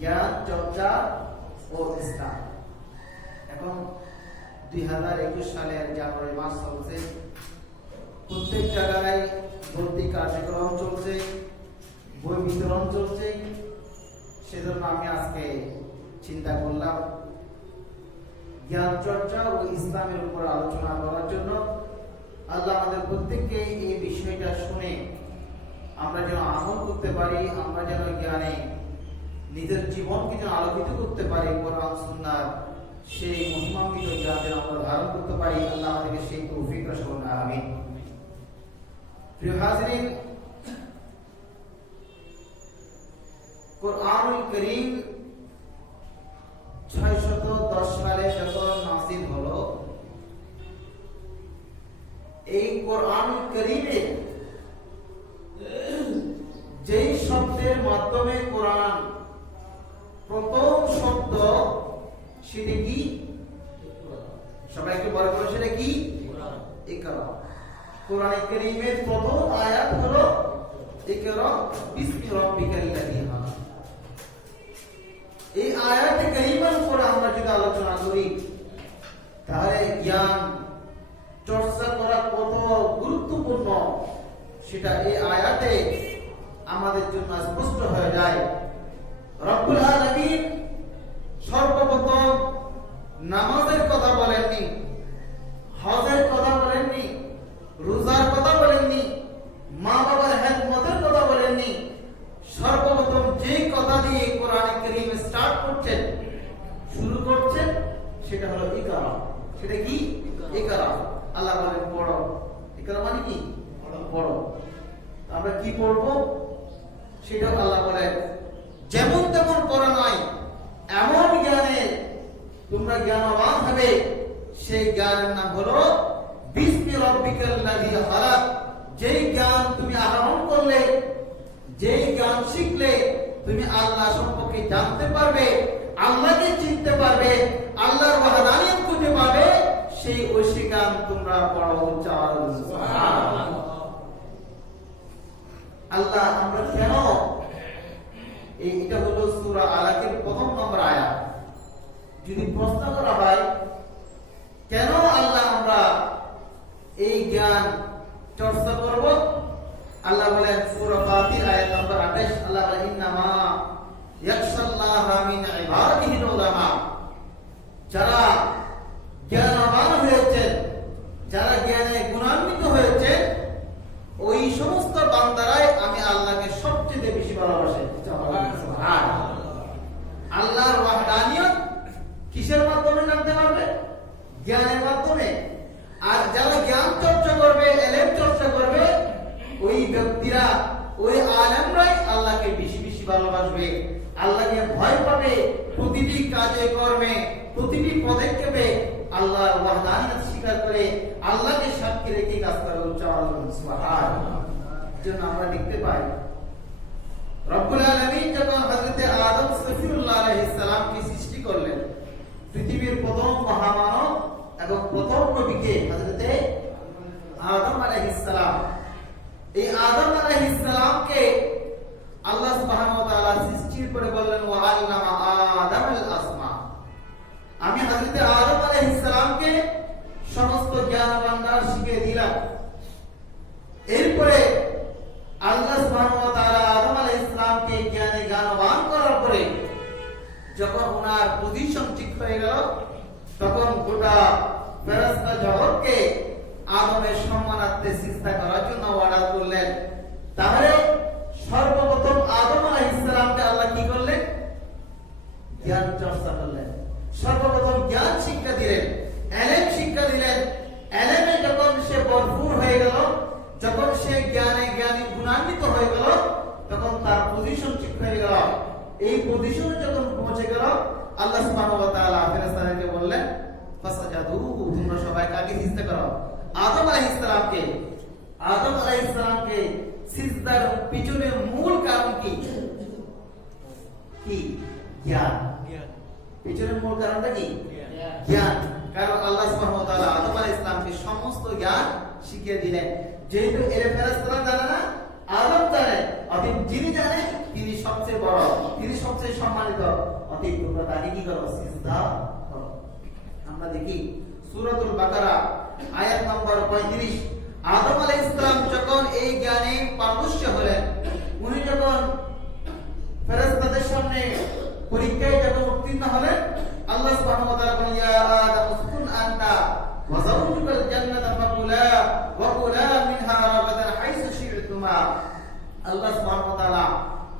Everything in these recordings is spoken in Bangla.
জ্ঞান চর্চা ও ও ইসলাম। এখন 2021 সালের জানুয়ারি মাস চলছে, প্রত্যেক জায়গায় ভর্তি কার্যক্রম চলছে, বই বিতরণ চলছে। সেজন্য আমি আজকে চিন্তা করলাম জ্ঞান চর্চা ও ইসলামের উপর আলোচনা করার জন্য। আল্লাহ আমাদের প্রত্যেককে এই বিষয়টা শুনে আমরা যেন আমল করতে পারি, আমরা যেন জ্ঞানে নিজের জীবনকে যেন আলোকিত করতে পারি, কোরআন সুন্নাহর সেই মহিমান্বিত জ্ঞান যেন আমরা ধারণ করতে পারি। আল্লাহ আমাদেরকে সেই তৌফিক দান করুন, আমিন। প্রিয় হাজিরিন, কোরআনুল কারীম 610 সালে যখন নাযিল হলো, এই কোরআনুল কারীমে যেই শব্দের মাধ্যমে কোরআন প্রথম শব্দ, সেটা কি? সবাইকে বড় করে, সেটা কি? ইকরা। কোরআন কারীমের প্রথম আয়াত হলো ইকরা বিসমি রাব্বিকাল লাযী খালাক। এই আয়াতে কারীমার উপর আমরা যদি আলোচনা করি, তাহলে জ্ঞান চর্চা করা কত গুরুত্বপূর্ণ সেটা এই আয়াতে আমাদের জন্য স্পষ্ট হয়ে যায়। রব্বুল আলামিন সর্বপ্রথম নামাজের কথা বলেননি, হজের কথা বলেননি, রোজার কথা বলেননি, মা বাবার খেদমতের কথা বলেননি। সর্বপ্রথম যে কথা দিয়ে কোরআন কারীম স্টার্ট করছেন, শুরু করছেন, সেটা হলো ইকরা। সেটা কি? ইকরা। আল্লাহ বলেন পড়ো। ইকরা মানে কি? পড়ো। আমরা কি পড়বো সেটা আল্লাহ বলেন যেমন তেমন পড়া নয়, এমন জ্ঞানে তোমরা জ্ঞানবান হবে। সেই জ্ঞানের নাম হলো বিসমি রাব্বিকাল লাযী খালাক। যেই জ্ঞান তুমি আহরণ করলে, যেই জ্ঞান শিখলে তুমি আল্লাহ সম্পর্কে জানতে পারবে, আল্লাহকে চিনতে পারবে, আল্লাহর ওয়াহদানিয়ত খুঁজে পাবে, সেই ঐশী জ্ঞান তোমরা পড়ো। উচ্চারণ সুবহানাল্লাহ। আল্লাহ আমরা কেন, এটা হলো সূরা আলাকের প্রথম নম্বর আয়াত। যদি প্রশ্ন করা হয় কেন আল্লাহ আমরা এই জ্ঞান চর্চা করব, আল্লাহ বলেন সূরা ফাতির আয়াত নম্বর 28, আল্লাহ বলেন ইন্নামা ইয়াখশাল্লাহা মিন ইবাদিহিল উলামা। যারা জ্ঞানবান হয়েছেন, যারা জ্ঞানে গুণান্বিত হয়েছেন, ওই সমস্ত বান্দারাই আমি আল্লাহকে সবচেয়ে বেশি ভালোবাসি। আল্লাহর ওয়াহদানিয়ত কিসের মাধ্যমে জানতে পারবে? জ্ঞানের মাধ্যমে। আর যারা জ্ঞান চর্চা করবে, ইলম চর্চা করবে, ওই ব্যক্তিরা, ওই আলেমরাই আল্লাহকে বেশি বেশি ভালোবাসবে, আল্লাহকে ভয় পাবে, প্রতিটি কাজে কর্মে, প্রতিটি পদক্ষেপে আল্লাহর ওয়াহদানিয়ত স্বীকার করে আল্লাহকে সাক্ষী রেখে কাজ করে। উচ্চারণ সুবহানাল্লাহ। যেন আমরা দেখতে পাই রব্বুল আলামিন যখন হযরত আদম সফিউল্লাহ আলাইহিস সালামকে সৃষ্টি করলেন, পৃথিবীর প্রথম মহামানব এবং প্রথম নবীকে হযরত আদম আলাইহিস সালাম, এই আদম আলাইহিস সালামকে আল্লাহ সুবহানাহু ওয়া তাআলা সৃষ্টির পরে বললেন ওয়া আল্লামা আদামাল আসমা। আমি হযরত আদম আলাইহিস সালামকে সমস্ত জ্ঞান ভান্ডার শিখিয়ে দিলাম। এরপরে আল্লাহ সুবহানাহু ওয়া তাআলা আদম আলাইহিস সালামকে জ্ঞানে জ্ঞানবান করার পরে যখন ওনার পজিশন ঠিক হয়ে গেল, তখন গোটা ফেরেশতা জগৎকে আদমের সম্মানার্থে সিজদা করার জন্য অর্ডার করলেন। তাহলে সর্বপ্রথম আদম আলাইহিস সালামকে আল্লাহ কি করলেন? জ্ঞান চর্চা করলেন। সর্বপ্রথম জ্ঞান শিক্ষা দিলেন, ইলম শিক্ষা দিলেন। ইলমে যখন সে ভরপুর হয়ে গেল, যখন সে জ্ঞানে গুণান্বিত হয়ে গেল, তখন তার পজিশন ঠিক হয়ে গেল। এই পজিশনে যখন পৌঁছে গেল, আল্লাহ সুবহানাহু ওয়া তাআলা ফেরেশতাদেরকে বললেন ফাসাজাদু, তোমরা সবাই কাকে সিজদা করো? আদম আলাইহিস সালামকে। আদম আলাইহিস সালামকে সিজদার পিছনে মূল কারণ কি? কি? জ্ঞান। পিছনের মূল কারণটা কি? জ্ঞান। কারণ আল্লাহ সুবহানাহু ওয়া তাআলা আদম আলাইহিস সালামকে সমস্ত জ্ঞান শিখিয়ে দিলেন। যেহেতু এর ফেরেশতারা জানে না, আদম জানে, অতএব যিনি জানেন তিনি সবচেয়ে বড়, তিনি সবচেয়ে সম্মানিত। অতএব তোমরা তাকে কি করো? সূরাতুল বাকারা আয়াত নম্বর 35। আদম আলাইহিস সালাম যখন এই জ্ঞানে পারদর্শী হলেন, উনি যখন ফেরেশতাদের সামনে পরীক্ষায় যখন উত্তীর্ণ হলেন, আল্লাহ সুবহানাহু ওয়া তাআলা বলেন, ইয়া আদম উসকুন আনতা ওয়া যাওজুকাল জান্নাতা ফাকুলা ওয়া কুলা মিনহা রাগাদান হাইসু শি'তুমা। আল্লাহ সুবহানাহু ওয়া তাআলা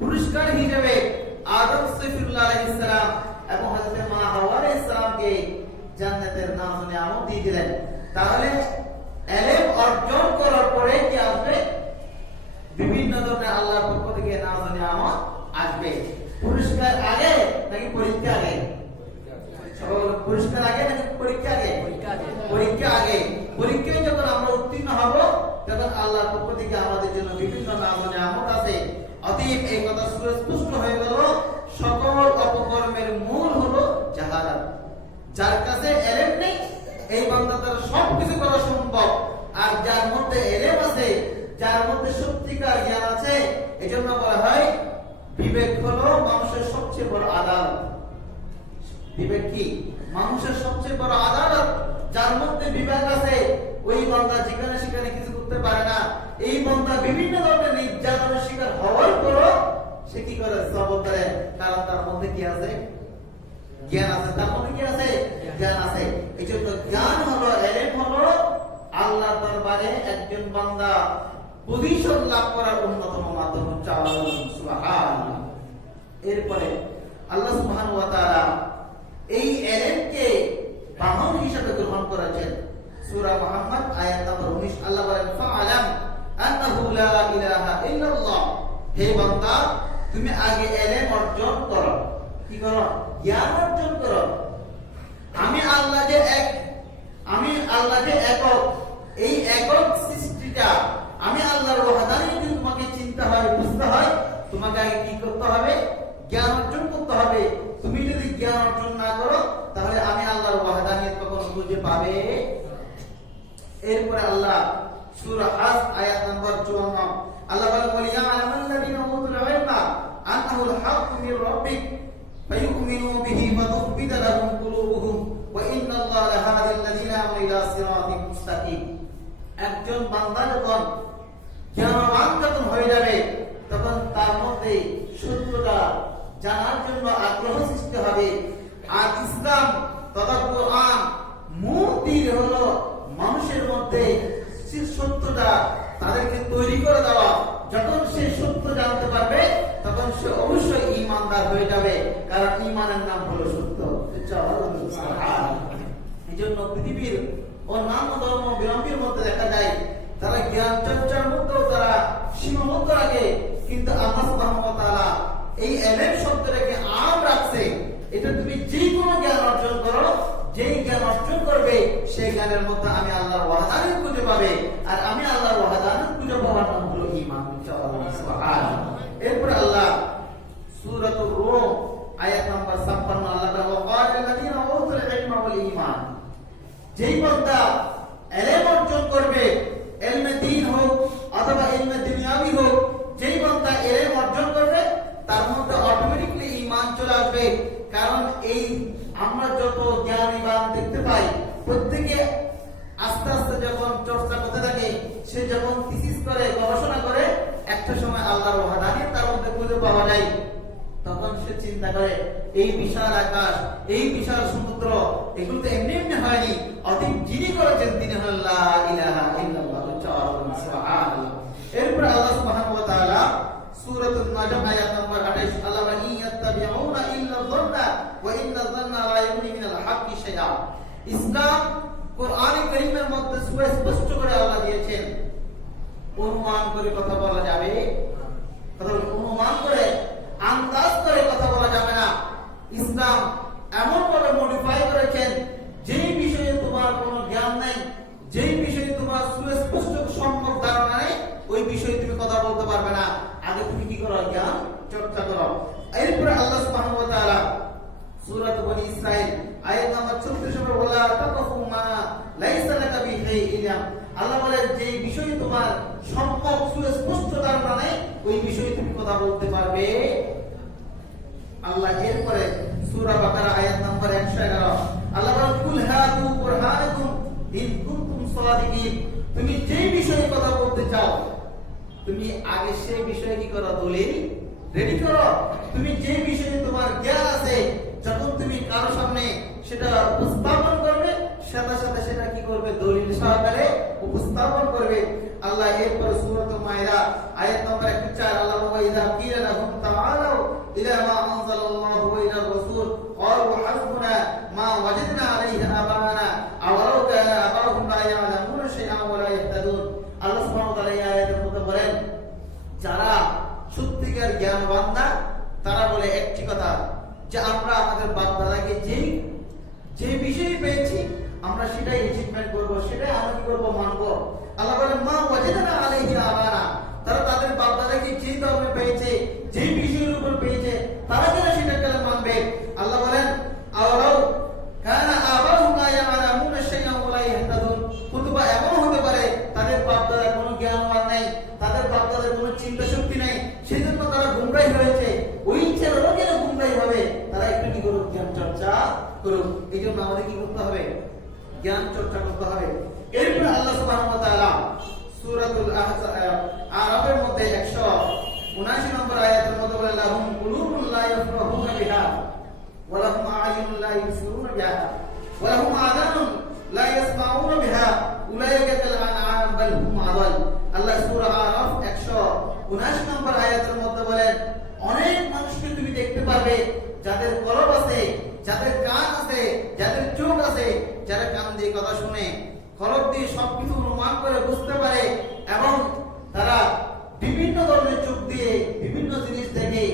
পুরস্কার হিসেবে আদম সফিউল্লাহ আলাইহিস সালাম এবং হযরত মা হাওয়া আলাইহিস সালামকে জান্নাতের নাম নিয়ামত দিয়ে দিলেন। তাহলে ইলম অর্জন করার পরে কি আসবে? বিভিন্ন ধরনের আল্লাহর পক্ষ থেকে নাম নিয়ামত আসবে। পুরস্কার আগে নাকি পরীক্ষা আগে? পুরস্কার আগে নাকি পরীক্ষা আগে? পরীক্ষা আগে। পরীক্ষায় যখন আমরা উত্তীর্ণ হব, তখন আল্লাহর পক্ষ থেকে আমাদের জন্য বিভিন্ন নাম নিয়ামত আছে। অতএব এই কথা সুস্পষ্ট হয়ে গেল, সকল অপকর্মের মূল হলো জাহালাত। যার কাছে ইলম নেই, এই বান্দা তার সবকিছু করা সম্ভব। আর যার মধ্যে ইলম আছে, যার মধ্যে সত্যিকার জ্ঞান আছে, এজন্য বলা হয় বিবেক হলো মানুষের সবচেয়ে বড় আদালত। বিবেক কি? মানুষের সবচেয়ে বড় আদালত। যার মধ্যে বিবেক আছে, ওই বান্দা যেখানে সেখানে কিছু করতে পারে না। এই বান্দা বিভিন্ন ধরনের নির্যাতনের শিকার হওয়ার পরও সে কি করে? সবর করে। কারণ তার মধ্যে কি আছে? জ্ঞান আছে। তার মধ্যে কি আছে? জ্ঞান আছে। এই জন্য জ্ঞান হলো, ইলম হলো আল্লাহর দরবারে একজন বান্দা পজিশন লাভ করার অন্যতম মাধ্যম। সুবহানাল্লাহ। এরপরে আল্লাহ সুবহানাহু ওয়া তাআলা এই ইলমকে বাহন হিসেবে গ্রহণ করেছেন। সূরা মুহাম্মদ আয়াত নম্বর 19 আল্লাহ বলেন, ফাআলাম আন্নাহু লা ইলাহা ইল্লাল্লাহ। হে বান্দা, তুমি আগে ইলম অর্জন করো। কি করো? জ্ঞান অর্জন করো। আমি আল্লাহ যে এক, আমি আল্লাহ যে একক, এই একক সৃষ্টিটা, আমি আল্লাহর ওয়াহদানিয়ত যদি তোমাকে চিনতে হয়, বুঝতে হয়, তোমাকে আগে কি করতে হবে? জ্ঞান অর্জন করতে হবে। তুমি যদি জ্ঞান অর্জন না করো, তাহলে আমি আল্লাহর ওয়াহদানিয়ত কখনো খুঁজে পাবে। এরপরে আল্লাহ সূরা হাজ আয়াত নম্বর 54 আল্লাহ বলেন, ওয়ালিয়া আলামাল্লাযিনা উতুল ইলমা আন্নাহুল হাক্কু মির রাব্বিক ফায়ুমিনু বিহি ফাতুখবিতা লাহুম কুলুবুহুম ওয়া ইন্নাল্লাহা লাহাদিল লাযিনা আমানু ইলা সিরাতিন মুস্তাকিম। একজন বান্দা যখন জ্ঞানবান যখন হয়ে যাবে, তখন তার মধ্যে সত্যটা জানার জন্য আগ্রহ সৃষ্টি হবে। আর ইসলাম তথা কোরআন মূল তীর হলো মানুষের মধ্যে সত্যটা তাদেরকে তৈরি করে দেওয়া। যখন সে সত্য জানতে পারবে, তখন সে অবশ্যই ঈমানদার হয়ে যাবে, কারণ ঈমানের নাম হলো সত্য। এই জন্য পৃথিবীর অন্যান্য ধর্ম বিলম্বের মধ্যে দেখা যায় তারা জ্ঞান চর্চার মধ্যেও তারা সীমাবদ্ধ রাখে, কিন্তু আল্লাহ সুবহানাহু ওয়া তাআলা এই ইলম শব্দটাকে আম রাখছে। এটা তুমি যে কোনো জ্ঞান অর্জন করো, যেই জ্ঞান অর্জন করবে সেই জ্ঞানের মধ্যে আমি আল্লাহর ওয়াহদানিয়ত খুঁজে পাবে। আর আমি আল্লাহর ওয়াহদানিয়ত খুঁজে পাওয়ার নাম হলো ঈমান। সুবহানাল্লাহ। এরপর আল্লাহ সূরাতুর রূম আয়াত নম্বর 56 আল্লাহ বলেন, ওয়াকালাল্লাযিনা উতুল ইলমা ওয়াল ঈমান। যেই বান্দা ইলম অর্জন করবে, ইলমে দ্বীন হোক অথবা ইলমে দুনিয়াবি হোক, যেই বান্দা ইলম অর্জন করবে, তার মধ্যে অটোমেটিক্যালি ঈমান চলে আসবে। কারণ এই আমরা যত জ্ঞানীবান দেখতে পাই, প্রত্যেকে আস্তে আস্তে যখন চর্চা করতে থাকে, সে যখন থিসিস করে, গবেষণা করে, একটা সময় আল্লাহর ওয়াহদানিয়ত তার মধ্যে খুঁজে পাওয়া যায়। তখন সে চিন্তা করে, এই বিশাল আকাশ, এই বিশাল সমুদ্র, এগুলো তো এমনি এমনি হয়নি। অতএব যিনি করেছেন তিনি হলেন লা ইলাহা ইল্লাল্লাহ। সুবহানাল্লাহ। এরপর আল্লাহ সুবহানাহু ওয়া তাআলা সূরাতুন নাজম আয়াত নম্বর 28 আল্লাহ বলেন, ইয়াত্তাবিউনা ইল্লা যান্না ওয়া ইন্না যান্না লা ইউগনি মিনাল হাক্কি শাইআ। ইসলাম কোরআনে কারীমের মধ্যে সুস্পষ্ট করে আল্লাহ দিয়েছেন, অনুমান করে কথা বলা যাবে, অনুমান করে আন্দাজ করে কথা বলা যাবে না। ইসলাম এমন ভাবে মডিফাই করেছেন, যেই বিষয়ে তোমার কোনো জ্ঞান নাই, যেই বিষয়ে তোমার সুস্পষ্ট সম্যক ধারণা নেই, ওই বিষয়ে তুমি কথা বলতে পারবে না। আগে তুমি কি করো? জ্ঞান চর্চা করো। এরপরে আল্লাহ সুবহানাহু ওয়া তাআলা সূরা বনী ইসরাঈল আয়াত নম্বর 34 এ বলা, তাকাফু মা লাইসা লাকা বিহি ইলম। আল্লাহ বলেন, যে বিষয়ে তোমার সম্যক সুস্পষ্ট ধারণা নেই, ওই বিষয়ে তুমি কথা বলতে পারবে। আল্লাহ এরপরে সূরা বাকারা আয়াত নম্বর 111 আল্লাহ বলেন, কুল হাতু বুরহানাকুম তুমি যে বিষয়ে কথা বলতে চাও তুমি আগে সেই বিষয়ে কি করো, দলিল রেডি করো। তুমি যে বিষয়ে তোমার জ্ঞান আছে যখন তুমি কারো সামনে সেটা উপস্থাপন করবে সাথে সাথে সেটা কি করবে, দলিল সহকারে উপস্থাপন করবে। আল্লাহ এরপর সূরা মায়দা আয়াত নম্বর 104 আল্লাহ বলে ইযা কিলা লাহুম তাআলাউ ইলা মা আনজালাল্লাহু ওয়া ইলা রাসূল ক্বালু হাসবুনা মা ওয়াজাদনা আলাইহি আবানা আওয়ালাউ কানা আবাহুম লা ইয়ালামুনা শাইআন ওয়া লা ইয়াহতাদুন। আল্লাহ সুবহানাহু ওয়া তাআলা এই আয়াতের মধ্যে বলেন যারা সত্যিকার জ্ঞানবান না তারা বলে একটি কথা যে আমরা আমাদের বাপ দাদাকে যে বিষয়ে পেয়েছি আমরা সেটাই অ্যাচিভমেন্ট করব, সেটাই আমরা কি করব, মানব। আল্লাহ বলেন মা ওয়াজাদনা আলাইহি আবানা, তারা তাদের বাপ দাদাকে যে ধর্মে পেয়েছে যে বিষয়ের উপর পেয়েছে তারা কেন সেটাকে মানবে। আল্লাহ বলেন আওয়ালাউ কানা আবাহুম লা ইয়ালামুনা শাইআন ওয়া লা ইয়াহতাদুন, কুতুবা এমন হতে পারে তাদের বাপ দাদার কোনো জ্ঞানবান নাই, তাদের বাপ দাদার কোনো চিন্তা শক্তি নাই, সেজন্য তারা গুমরাহী হয়েছে। ওই ছেলেরা কেন গুমরাহী হবে, তারা একটু কি করুক, জ্ঞান চর্চা করুক। এই জন্য আমাদের কি করতে হবে, জ্ঞান চর্চা করতে হবে। এরপর আল্লাহ সুবহানাহু ওয়া তাআলা সূরাতুল আরাফের মধ্যে 179 নম্বর আয়াতের মধ্যে বলেন লাহুম কুলুবুন লা ইয়াফকাহুনা বিহা ওয়া লাহুম আ'য়ুনুন লা ইবসিরুনা বিহা ওয়া লাহুম আযানুন লা ইয়াসমাউনা বিহা উলাইকা কাল আনআম বাল হুম আযাল। আল্লাহ সূরা আরাফ 179 নম্বর আয়াতের মধ্যে বলেন অনেক মানুষকে তুমি দেখতে পারবে যাদের কলব আছে, যাদের কান আছে, যাদের চোখ আছে, যারা কান দিয়ে কথা শুনে, কলব দিয়ে সবকিছু অনুমান করে বুঝতে পারে এবং তারা বিভিন্ন ধরনের চোখ দিয়ে বিভিন্ন জিনিস দেখে,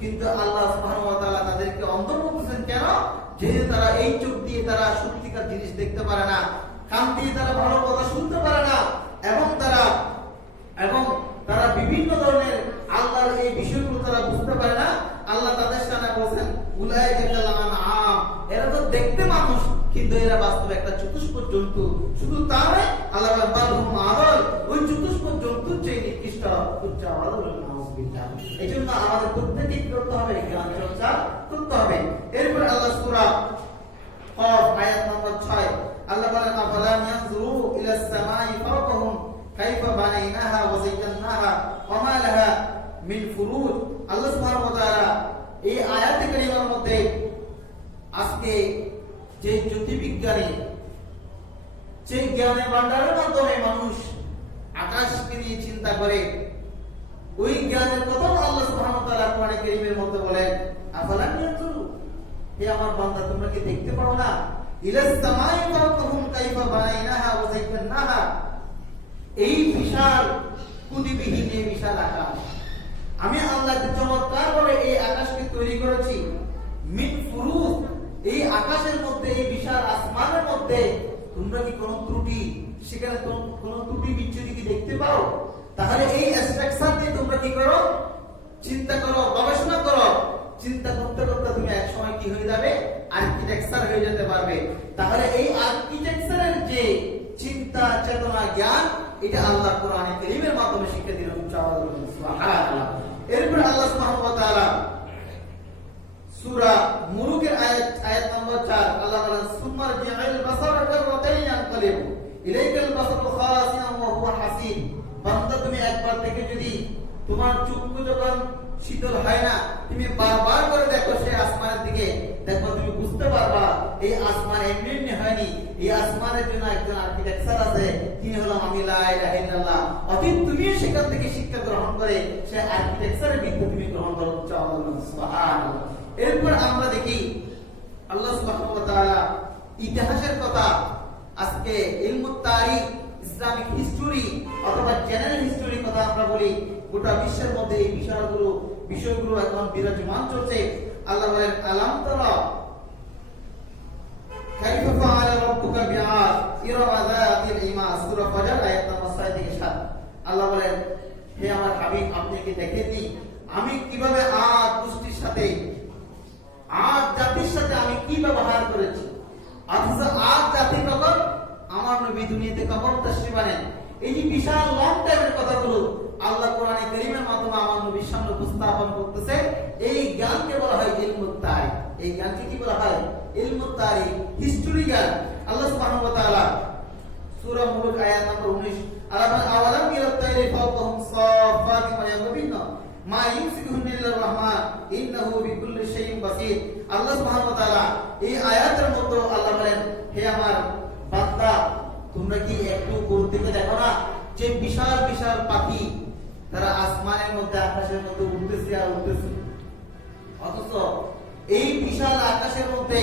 কিন্তু আল্লাহ সুবহানাহু ওয়া তাআলা তাদেরকে অন্ধ করতেছেন কেন, যেহেতু তারা এই চোখ দিয়ে তারা সত্যিকার জিনিস দেখতে পারে না, কান দিয়ে তারা ভালো কথা শুনতে পারে না এবং তারা বিভিন্ন ধরনের আল্লাহর এই বিষয়গুলো তারা বুঝতে পারে না। আল্লাহ তাদের সামনে বলেন উলাইকা কাল আনআম, এরা তো দেখতে মানুষ কিন্তু এরা বাস্তবে একটা চতুষ্পদ জন্তু। শুধু তা নয়, আল্লাহ বাল হুম আযাল, ওই চতুষ্পদ জন্তুর চেয়ে নিকৃষ্ট উচ্চ আওয়াজ বলেন নাউযুবিল্লাহ। এজন্য আমাদের প্রত্যেককে কি করতে হবে, জ্ঞান চর্চা করতে হবে। এরপর আল্লাহ সূরা কফ আয়াত নম্বর 6 আল্লাহ বলেন আফালাম ইয়ানজুরু ইলাস সামাই ফাওকাহুম কাইফা বানাইনাহা ওয়া যায়্যানাহা ওয়া মা লাহা মিন ফুরুজ। আল্লাহ সুবহানাহু ওয়া তাআলা এই আয়াতে কারিমার মধ্যে আজকে যে জ্যোতির্বিজ্ঞানী যে জ্ঞানের ভান্ডারের মাধ্যমে মানুষ আকাশকে নিয়ে চিন্তা করে, ওই জ্ঞানের কথা আল্লাহ সুবহানাহু ওয়া তাআলা কোরআনে কারীমের মধ্যে বলেন আফালাম ইয়ানজুরু, হে আমার বান্দা তোমরা কি দেখতে পাও না, ইলাস সামাই ফাওকাহুম কাইফা বানাইনাহা ওয়া যায়্যানাহা, এই বিশাল কুদিবিহীন এই বিশাল আকাশ আমি আল্লাহ চমৎকার করে এই আকাশকে তৈরি করেছি। মিন ফুরুজ, এই আকাশের মধ্যে এই বিশাল আসমানের মধ্যে তোমরা কি কোনো ত্রুটি, সেখানে কোনো ত্রুটি বিচ্যুতি কি দেখতে পাও? তাহলে এই স্ট্রাকচার দিয়ে তোমরা কি করো, চিন্তা করো, গবেষণা করো। চিন্তা করতে করতে তুমি এক সময় কি হয়ে যাবে, আর্কিটেকচার হয়ে যেতে পারবে। তাহলে এই আর্কিটেকচারের যে চিন্তা চেতনা জ্ঞান, এটা আল্লাহ কোরআনে কারীমের মাধ্যমে শিক্ষা দিলেন। সুবহানাল্লাহ। এরপর আল্লাহ সুবহানাহু ওয়া তাআলা সূরা মুলুকের আয়াত নম্বর 4 আল্লাহ বলেন সুম্মা রজিআল বাসারা কাররাতাইন ইয়ানকালিবু ইলাইকাল বাসারু খাসিয়ান ওয়া হুয়া হাসিন। বান্দা তুমি একবার থেকে যদি তোমার চক্ষু যখন শীতল হয় না, তুমি বারবার করে দেখো সেই আসমানের দিকে, দেখো তুমি বুঝতে পারবা এই আসমান এমনি এমনি হয়নি, এই আসমানের জন্য একজন আর্কিটেকচার আছে, তিনি হলো আমি লা ইলাহা ইল্লাল্লাহ। অতীত তুমিও সেখান থেকে শিক্ষা গ্রহণ করে সেই আর্কিটেকচারের বিদ্যা তুমি গ্রহণ করো। সুবহানাল্লাহ। এরপর আমরা দেখি আল্লাহ সুবহানাহু ওয়া তাআলা ইতিহাসের কথা, আজকে ইলমুত তারিখ, ইসলামিক হিস্টোরি অথবা জেনারেল হিস্টোরির কথা আমরা বলি। গোটা বিশ্বের মধ্যে এই বিষয়গুলো এখন বিরাজমান চলছে। আল্লাহ বলেন আলাম তারা কাইফা ফাআলা রাব্বুকা বিআদ ইরামা যাতিল ইমাদ, সূরা ফজর আয়াত নম্বর 6 থেকে 7। আল্লাহ বলেন হে আমার হাবিব, আপনি কি দেখেননি আমি কিভাবে আদ গোষ্ঠীর সাথে, আদ জাতির সাথে আমি কি ব্যবহার করেছি। অথচ আদ জাতি কখন, আমার নবী দুনিয়াতে কখন তাশরীফ আনেন। এই যে বিশাল লং টাইমের কথাগুলো আল্লাহ কোরআনে কারীমের মাধ্যমে আমার নবীর সামনে উপস্থাপন করতেছে। এই জ্ঞানকে বলা হয় ইলমুত তারিখ। এই জ্ঞানকে কি বলা হয়, ইলমুত তারিখ, হিস্টোরি জ্ঞান। আল্লাহ সুবহানাহু ওয়া তাআলা সূরা মুলক আয়াত নম্বর 19 আল্লাহ আওয়ালাম ইয়াতাইরি ফাওকাহুম সাফাতিন ওয়া ইয়াকবিনা মা ইউমসিকুহুন্না ইল্লার রহমান ইন্নাহু বিকুল্লি শাইইন বাসীর। আল্লাহ সুবহানাহু ওয়া তাআলা এই আয়াতের মধ্যে আল্লাহ বলেন, হে আমার বান্দা, তোমরা কি একটু উপর থেকে দেখো না যে বিশাল বিশাল পাখি তারা আসমানের মধ্যে আকাশের মধ্যে উড়তেছে আর উড়তেছে, অথচ এই বিশাল আকাশের মধ্যে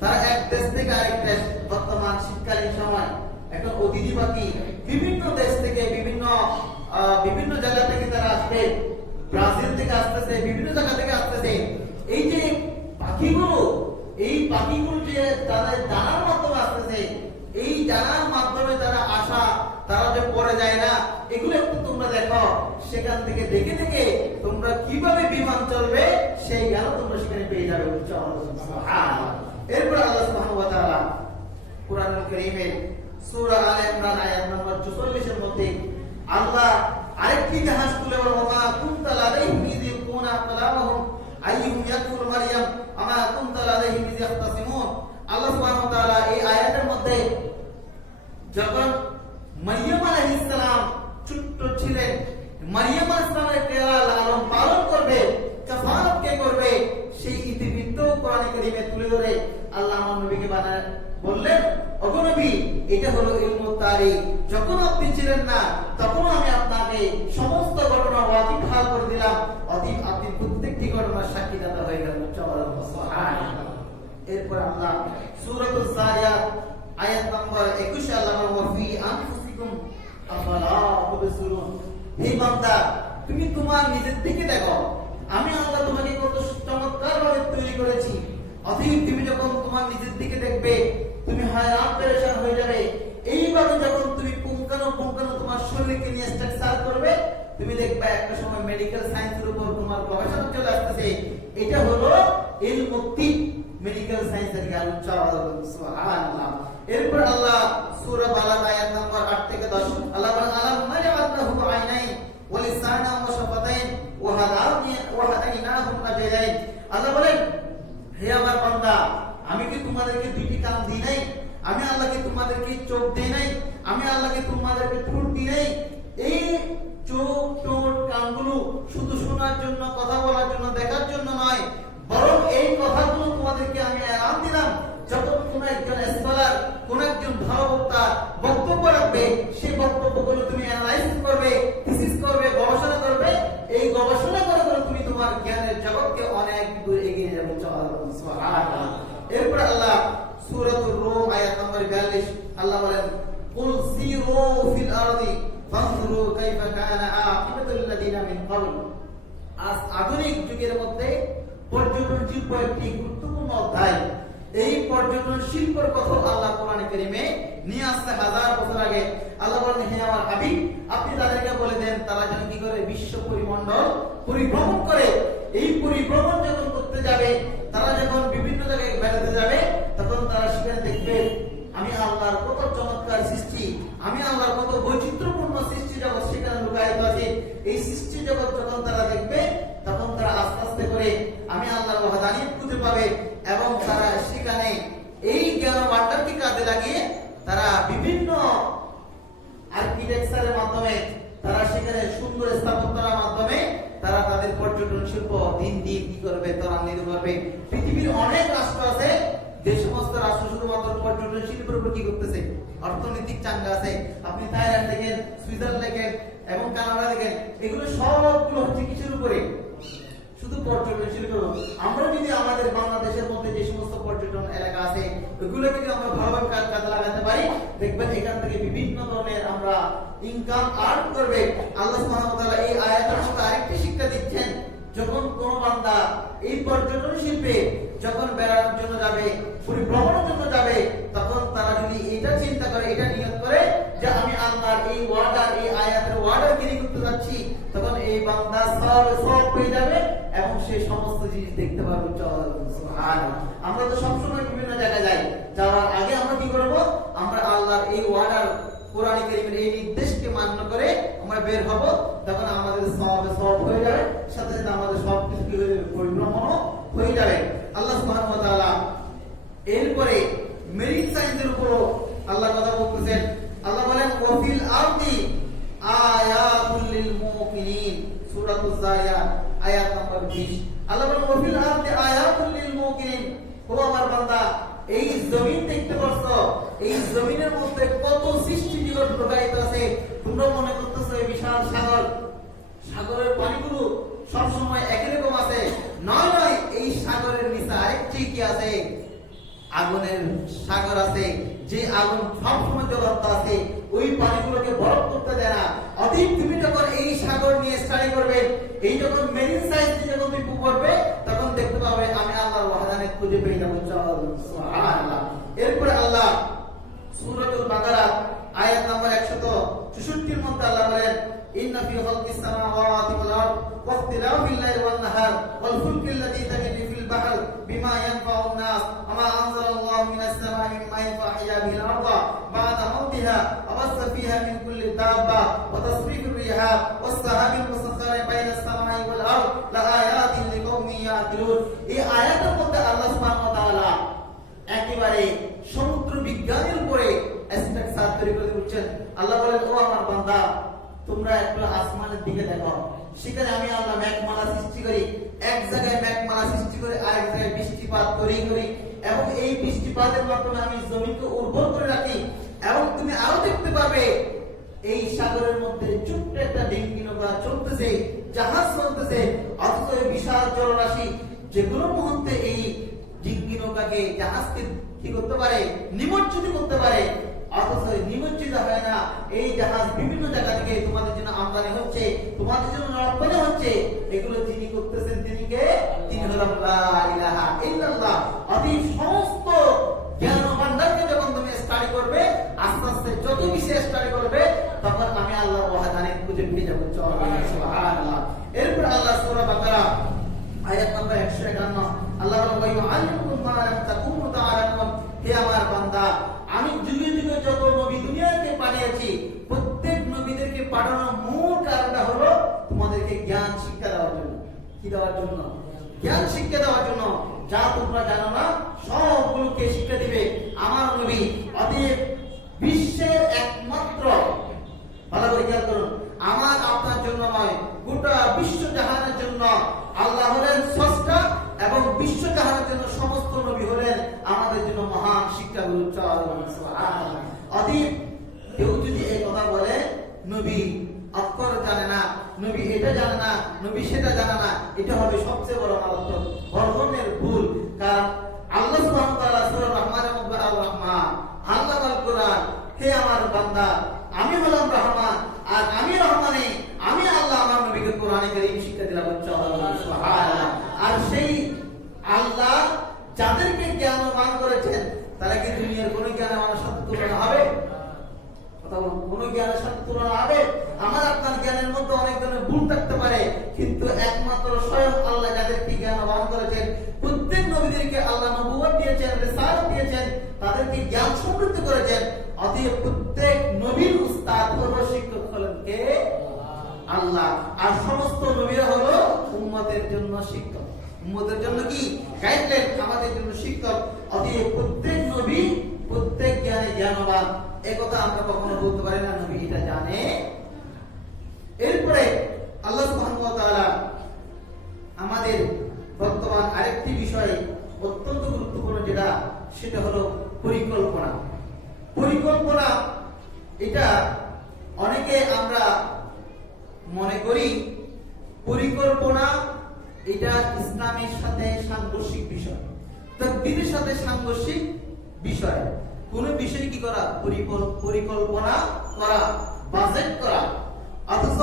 তারা এক দেশ থেকে আরেক দেশ, বর্তমান শীতকালীন সময় এখন অতিথি পাখি বিভিন্ন দেশ থেকে বিভিন্ন জায়গা থেকে তারা আসবে, ব্রাজিল থেকে আসতেছে, বিভিন্ন জায়গা থেকে আসতেছে। এই যে পাখিগুলো যে তাদের ডানার মাধ্যমে আসতেছে, এই ডানার মাধ্যমে তারা আসা, তারা যে পড়ে যায় না, এগুলো একটু তোমরা দেখো। সেখান থেকে দেখে দেখে তোমরা কিভাবে বিমান চলবে সেই জ্ঞান তোমরা সেখানে পেয়ে যাবে। এরপর আল্লাহ সুবহানাহু ওয়া তাআলা কুরআনুল কারীমের সূরা আলে ইমরান আয়াত নম্বর 44 এর মধ্যে আল্লাহ আরেকটি জাহাজ তুলে বলেন, ওয়া কুনতা লাদাইহিম ইয ইয়াকুনা কালামুহুম আইয়ুহুম ইয়াকফুর মারইয়াম আমা কুনতা লাদাইহিম ইয ইয়াখতাসিমুন। আল্লাহ সুবহানাহু ওয়া তাআলা এই আয়াতের মধ্যে যখন মারইয়াম আলাইহিস সালাম ছোট্ট ছিলেন, মারইয়াম আলাইহিস সালামের লালন পালন করবে, কাফালত কে করবে, সেই ইতিবৃত্ত কোরআন কারীমে তুলে ধরে আল্লাহ আমার নবীকে বললেন, ওগো নবী, এটা হলো ইলমুত তারিখ। যখন আপনি ছিলেন না তখন আমি আপনাকে সমস্ত ঘটনা ওয়াকিব হাল করে দিলাম, অতীব আপনি প্রত্যেকটি ঘটনার সাক্ষীদাতা হয়ে গেলেন। সুবহানাল্লাহ। এরপর আল্লাহ সূরাতুজ যারিয়াত আয়াত নম্বর 21 আল্লাহ বলেন, ফি আনফুসিকুম আফালা তুবসিরুন। হে বান্দা, তুমি তোমার নিজের দিকে দেখো, আমি আল্লাহ তোমাকে কত চমৎকার ভাবে তৈরি করেছি। অতএব তুমি যখন তোমার নিজের দিকে দেখবে, তুমি হায়রান পেরেশান হয়ে যাবে। এইভাবে যখন তুমি পুঙ্খানুপুঙ্খানু তোমার শরীরকে নিয়ে স্ট্রাকচার করবে, তুমি দেখবে একটা সময় মেডিকেল সায়েন্সের উপর তোমার গবেষণা চলে আসতেছে। এটা হলো ইলমুত তিব, মেডিকেল সায়েন্সের জ্ঞান। সুবহানাল্লাহ। এরপর আল্লাহ সূরা বালাদ আয়াত নম্বর 8 থেকে 10 আল্লাহ বলেন, আলাম নাজআলহু আইনাইন ওয়া লিসানান ওয়া শাফাতাইন ওয়া হাদাইনাহু নাজদাইন। আল্লাহ বলেন, হে আমার বান্দা, আমি কি তোমাদেরকে দুটি কান দিই নাই? আমি আল্লাহকে তোমাদেরকে চোখ দিই নাই? আমি আল্লাহকে তোমাদেরকে ঠোঁট দিই নাই? এই চোখ, ঠোঁট, কানগুলো শুধু শোনার জন্য, কথা বলার জন্য, দেখার জন্য নয়, বরং এই কথাগুলো তোমাদেরকে আমি এলান দিলাম। যখন কোন একজন স্কলার, কোন একজন ভালো বক্তা বক্তব্য রাখবে, সেই বক্তব্যগুলো তুমি অ্যানালাইসিস করবে, থিসিস করবে, গবেষণা করবে। এই গবেষণা করে তুমি তোমার জ্ঞানের জগৎকে অনেক দূর এগিয়ে যাবে। সুবহানাল্লাহ। এরপর আল্লাহ সূরাতুর রূম আয়াত নম্বর 42 আল্লাহ বলেন, কুল সিরু ফিল আরদি ফানজুরু কাইফা কানা আকিবাতুল লাযিনা মিন ক্বাবল। আধুনিক যুগের মধ্যে পর্যটন শিল্প একটি গুরুত্বপূর্ণ অধ্যায়। এই পর্যটন শিল্পের কথা আল্লাহ কোরআনে কারীমে নিয়ে আসতে হাজার বছর আগে। আল্লাহ বলেন, হে আমার হাবিব, আপনি তাদেরকে বলে দেন তারা যেন কি করে, বিশ্ব পরিমণ্ডল পরিভ্রমণ করে। এই পরিভ্রমণ যখন করতে যাবে, তারা যখন বিভিন্ন জায়গায় বেড়াতে যাবে, তখন তারা সেখানে দেখবে আমি আল্লাহর কত চমৎকার সৃষ্টি, আমি আল্লাহর কত বৈচিত্র্যপূর্ণ সৃষ্টি জগৎ সেখানে লুকায়িত আছে। এই সৃষ্টি জগৎ যখন তারা দেখবে, তখন তারা আস্তে আস্তে করে আমি আল্লাহর ওয়াহদানিয়ত খুঁজে পাবে, এবং তারা সেখানে এই জ্ঞান ভান্ডারকে কাজে লাগিয়ে তারা বিভিন্ন আর্কিটেকচারের মাধ্যমে, তারা সেখানে সুন্দর স্থাপত্যের মাধ্যমে তারা তাদের পর্যটন শিল্প দিন দিন কি করবে, ত্বরান্বিত করবে। পৃথিবীর অনেক রাষ্ট্র আছে, যে সমস্ত রাষ্ট্র শুধুমাত্র পর্যটন শিল্পের উপর কি করতেছে, অর্থনৈতিক চাঙ্গা আছে। আপনি থাইল্যান্ড দেখেন, সুইজারল্যান্ড দেখেন এবং কানাডা দেখেন, এগুলো সবগুলো হচ্ছে কিসের উপরে, শুধু পর্যটন শিল্প। আমরা যদি আমাদের বাংলাদেশের মধ্যে যে সমস্ত পর্যটন এলাকা আছে, ওইগুলো যদি আমরা ভালোভাবে কাজে লাগাতে পারি, দেখবেন এখান থেকে বিভিন্ন ধরনের আমরা ইনকাম আর্ন করবে। আল্লাহ সুবহানাহু ওয়া তাআলা এই আয়াতের সাথে আরেকটি শিক্ষা দিচ্ছেন, যখন কোন বান্দা এই পর্যটন শিল্পে যখন বেড়ানোর জন্য যাবে, পরিভ্রমণের জন্য যাবে, তখন তারা যদি এটা চিন্তা করে, এটা নিয়ত করে যে আমি আল্লাহর এই ওয়ার্ডার, এই আয়াতের ওয়ার্ডার গিরি করতে যাচ্ছি, তখন এই বান্দা সব পেয়ে যাবে এবং সে সমস্ত জিনিস দেখতে পারবে। সুবহানাল্লাহ। আমরা তো সবসময় বিভিন্ন জায়গায় যাই, যাওয়ার আগে আমরা কি করব, আমরা আল্লাহর এই ওয়ার্ডার কোরআনে কারীমের এই নির্দেশকে মান্য করে আমরা বের হব, তখন আমাদের সব হয়ে যাবে, সাথে সাথে আমাদের সবকিছু কি হয়ে যাবে, পরিভ্রমণও হয়ে যাবে। আল্লাহ সুবহানাহু ওয়া তাআলা এরপরে মেরিন সায়েন্সের উপর আল্লাহ কথা বলতেছেন। বলেন ওয়াফিল আরদি আয়াতুল লিল মুকিনিন, সূরাতুজ জারিয়াত আয়াত নম্বর 20। আল্লাহ বলেন ওয়াফিল আরদি আয়াতুল লিল মুকিনিন, ও আমার বান্দা এই জমিন দেখতে পাচ্ছো, এই জমিনের মধ্যে কত সৃষ্টি জগৎ প্রবাহিত আছে। তোমরা মনে করতেছো এই বিশাল সাগর, সাগরের পানিগুলো সব সময় একই রকম আছে? নয় নয়, এই সাগরের নিচে আরেকটি কি আছে? আগুনের সাগর আছে, যে আগুন সবসময় জ্বলন্ত আছে, ওই পানিগুলোকে বরফ করতে দেয় না। অধিক তুমি যখন এই সাগর নিয়ে স্টাডি করবে, এই যখন মেরিন সায়েন্স নিয়ে যখন তুমি পড়বে, তখন দেখতে পাবে আমি আল্লাহর ওয়াহদানিয়ত খুঁজে পেয়ে যাবো। সুবহানাল্লাহ। এরপরে আল্লাহ সূরাতুল বাকারা আয়াত নাম্বার 164 এর মধ্যে আল্লাহ বলেন ইন্না ফি খালকিস সামাওয়াতি ওয়াল আরদ ওয়া ইখতিলাফিল লাইলি ওয়ান নাহার ওয়াল ফুলকি আল্লাতী তাজরি ফিল বাহর বিমা ইয়ানফাউন নাস ওয়া মা আনজালাল্লাহু মিনাস সামাই মিন মাইন ফাহিয়া বিল আরদা বা'দা মাউতিহা ওয়া বাসা ফিহা মিন কুল্লি দাব্বা ওয়া তাসরিফির রিহা ওয়াস সাহাবিল মুসাখখারি বাইনাস সামাই ওয়াল আরদ লাআয়াতিন লিকাওমিন ইয়াকিলুন। এই আয়াতের মধ্যে আল্লাহ সুবহানাহু ওয়া তাআলা একেবারে সমুদ্র বিজ্ঞানের উপরে স্ট্রাকচার তৈরি করে দিচ্ছেন। আল্লাহ বলেন ও আমার বান্দা তোমরা একটু আসমানের দিকে দেখো, সেখানে আমি আল্লাহ মেঘমালা সৃষ্টি করি, এক জায়গায় মেঘমালা সৃষ্টি করে আরেক জায়গায় বৃষ্টিপাত করি এবং এই বৃষ্টিপাতের মাধ্যমে আমি জমিকে উর্বর করে রাখি। এবং তুমি আরো দেখতে পাবে এই সাগরের মধ্যে ছোট্ট একটা ডিঙ্গি নৌকা চলতেছে, জাহাজ চলতেছে, অথচ এই বিশাল জলরাশি যে কোনো মুহূর্তে এই ডিঙ্গি নৌকাকে জাহাজকে কি করতে পারে? নিমজ্জিত করতে পারে। অথচ নিমজ্জিত হয় না, এই জাহাজ বিভিন্ন জায়গা থেকে তোমাদের জন্য আমদানি হচ্ছে, তোমাদের জন্য রপ্তানি হচ্ছে। এগুলো যিনি করতেছেন তিনি কে? তিনি হলেন লা ইলাহা ইল্লাল্লাহ। অতি সমস্ত জ্ঞান ভান্ডারকে যখন তুমি স্টাডি করবে, আস্তে আস্তে যত বেশি স্টাডি করবে, তখন আমি আল্লাহর ওয়াহদানিয়ত খুঁজে পেয়ে যাব। সুবহানাল্লাহ। এরপর আল্লাহ সূরা বাকারা আয়াত নম্বর 151 আল্লাহ বলেন আল্লাহুম মা লাম তাকুনু তাআলামুন, হে আমার বান্দা আমি যুগে যুগে যত নবী দুনিয়াতে পাঠিয়েছি, প্রত্যেক নবীদেরকে পাঠানোর মূল কারণটা হলো তোমাদেরকে জ্ঞান শিক্ষা দেওয়ার জন্য। কি দেওয়ার জন্য? জ্ঞান শিক্ষা দেওয়ার জন্য। যা তোমরা জানো না সবগুলোকে শিক্ষা দিবে আমার নবী। অতএব বিশ্বের একমাত্র, ভালো করে খেয়াল করুন, আমার আপনার জন্য নয়, গোটা বিশ্ব জাহানের জন্য আল্লাহ হলেন স্রষ্টা এবং বিশ্ব জাহানের জন্য সমস্ত নবী হলেন আমাদের জন্য মহান শিক্ষাগুরু। সুবহানাল্লাহ। অতএব কেউ যদি এই কথা বলে নবী অক্ষর জানে না, নবী এটা জানে না, নবী সেটা জানে না, এটা হবে সবচেয়ে বড় মারাত্মক ধর্মের ভুল। কারণ আল্লাহ সুবহানাহু ওয়া তাআলা সূরা রহমানের মধ্যে আর রহমান আল্লাহ আল কোরআন, হে আমার বান্দা আমি হলাম রহমান আর আমি রহমানে, আমি আল্লাহ আমার নবীকে কোরআনে কারীম শিক্ষা দিলাম। সুবহানাল্লাহ। আর সেই আল্লাহ যাদেরকে জ্ঞানবান করেছেন তারা কি দুনিয়ার কোন জ্ঞানের সাথে তুলনা হবে? কোন জ্ঞানের সাথে তুলনা হবে? আমার আপনার জ্ঞানের মধ্যে অনেক ধরনের ভুল থাকতে পারে, কিন্তু একমাত্র স্বয়ং আল্লাহ যাদেরকে জ্ঞানবান করেছেন, প্রত্যেক নবীদেরকে আল্লাহ নবুয়ত দিয়েছেন, রিসালাত দিয়েছেন, তাদেরকে জ্ঞান সমৃদ্ধ করেছেন। অতএব প্রত্যেক নবীর উস্তাদ শিক্ষক হলেন কে? আল্লাহ। আর সমস্ত নবীরা হলো উম্মতের জন্য শিক্ষক, উম্মতের জন্য কি গাইডলাইন, আমাদের জন্য শিক্ষক। অতএব প্রত্যেক নবী প্রত্যেক জ্ঞানে জ্ঞানবান, একথা আমরা কখনো বলতে পারি না নবী এটা জানে। এরপরে আল্লাহ সুবহানাহু ওয়া তাআলা আমাদের বর্তমান আরেকটি বিষয় অত্যন্ত গুরুত্বপূর্ণ, যেটা সেটা হলো পরিকল্পনা। পরিকল্পনা এটা অনেকে আমরা মনে করি পরিকল্পনা এটা ইসলামের সাথে সাংঘর্ষিক বিষয়, তাকদীরের সাথে সাংঘর্ষিক বিষয়। কোন বিষয় কি করা? পরিকল্পনা করা, বাজেট করা। অথচ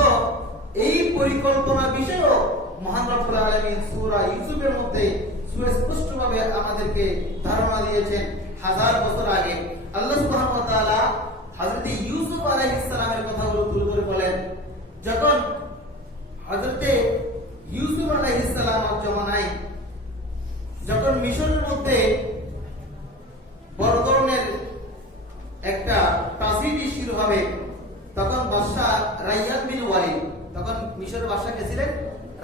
এই পরিকল্পনা বিষয়ও মহান রব্বুল আলামিন সূরা ইউসুফের মধ্যে সুস্পষ্টভাবে আমাদেরকে ধারণা দিয়েছেন। হাজার বছর আগে আল্লাহ সুবহানাহু ওয়া তাআলা হযরত ইউসুফ আলাইহিস সালামের কথাগুলো তুলে ধরে বলেন, যখন হযরত ইউসুফ আলাইহিস সালামের জমানায় যখন মিশরের মধ্যে বড় ধরনের একটা ট্রাজেডি শুরু হবে, তখন বাদশা রায়্যান বিন ওয়ালিদ, তখন মিশরের বাদশা কে ছিলেন?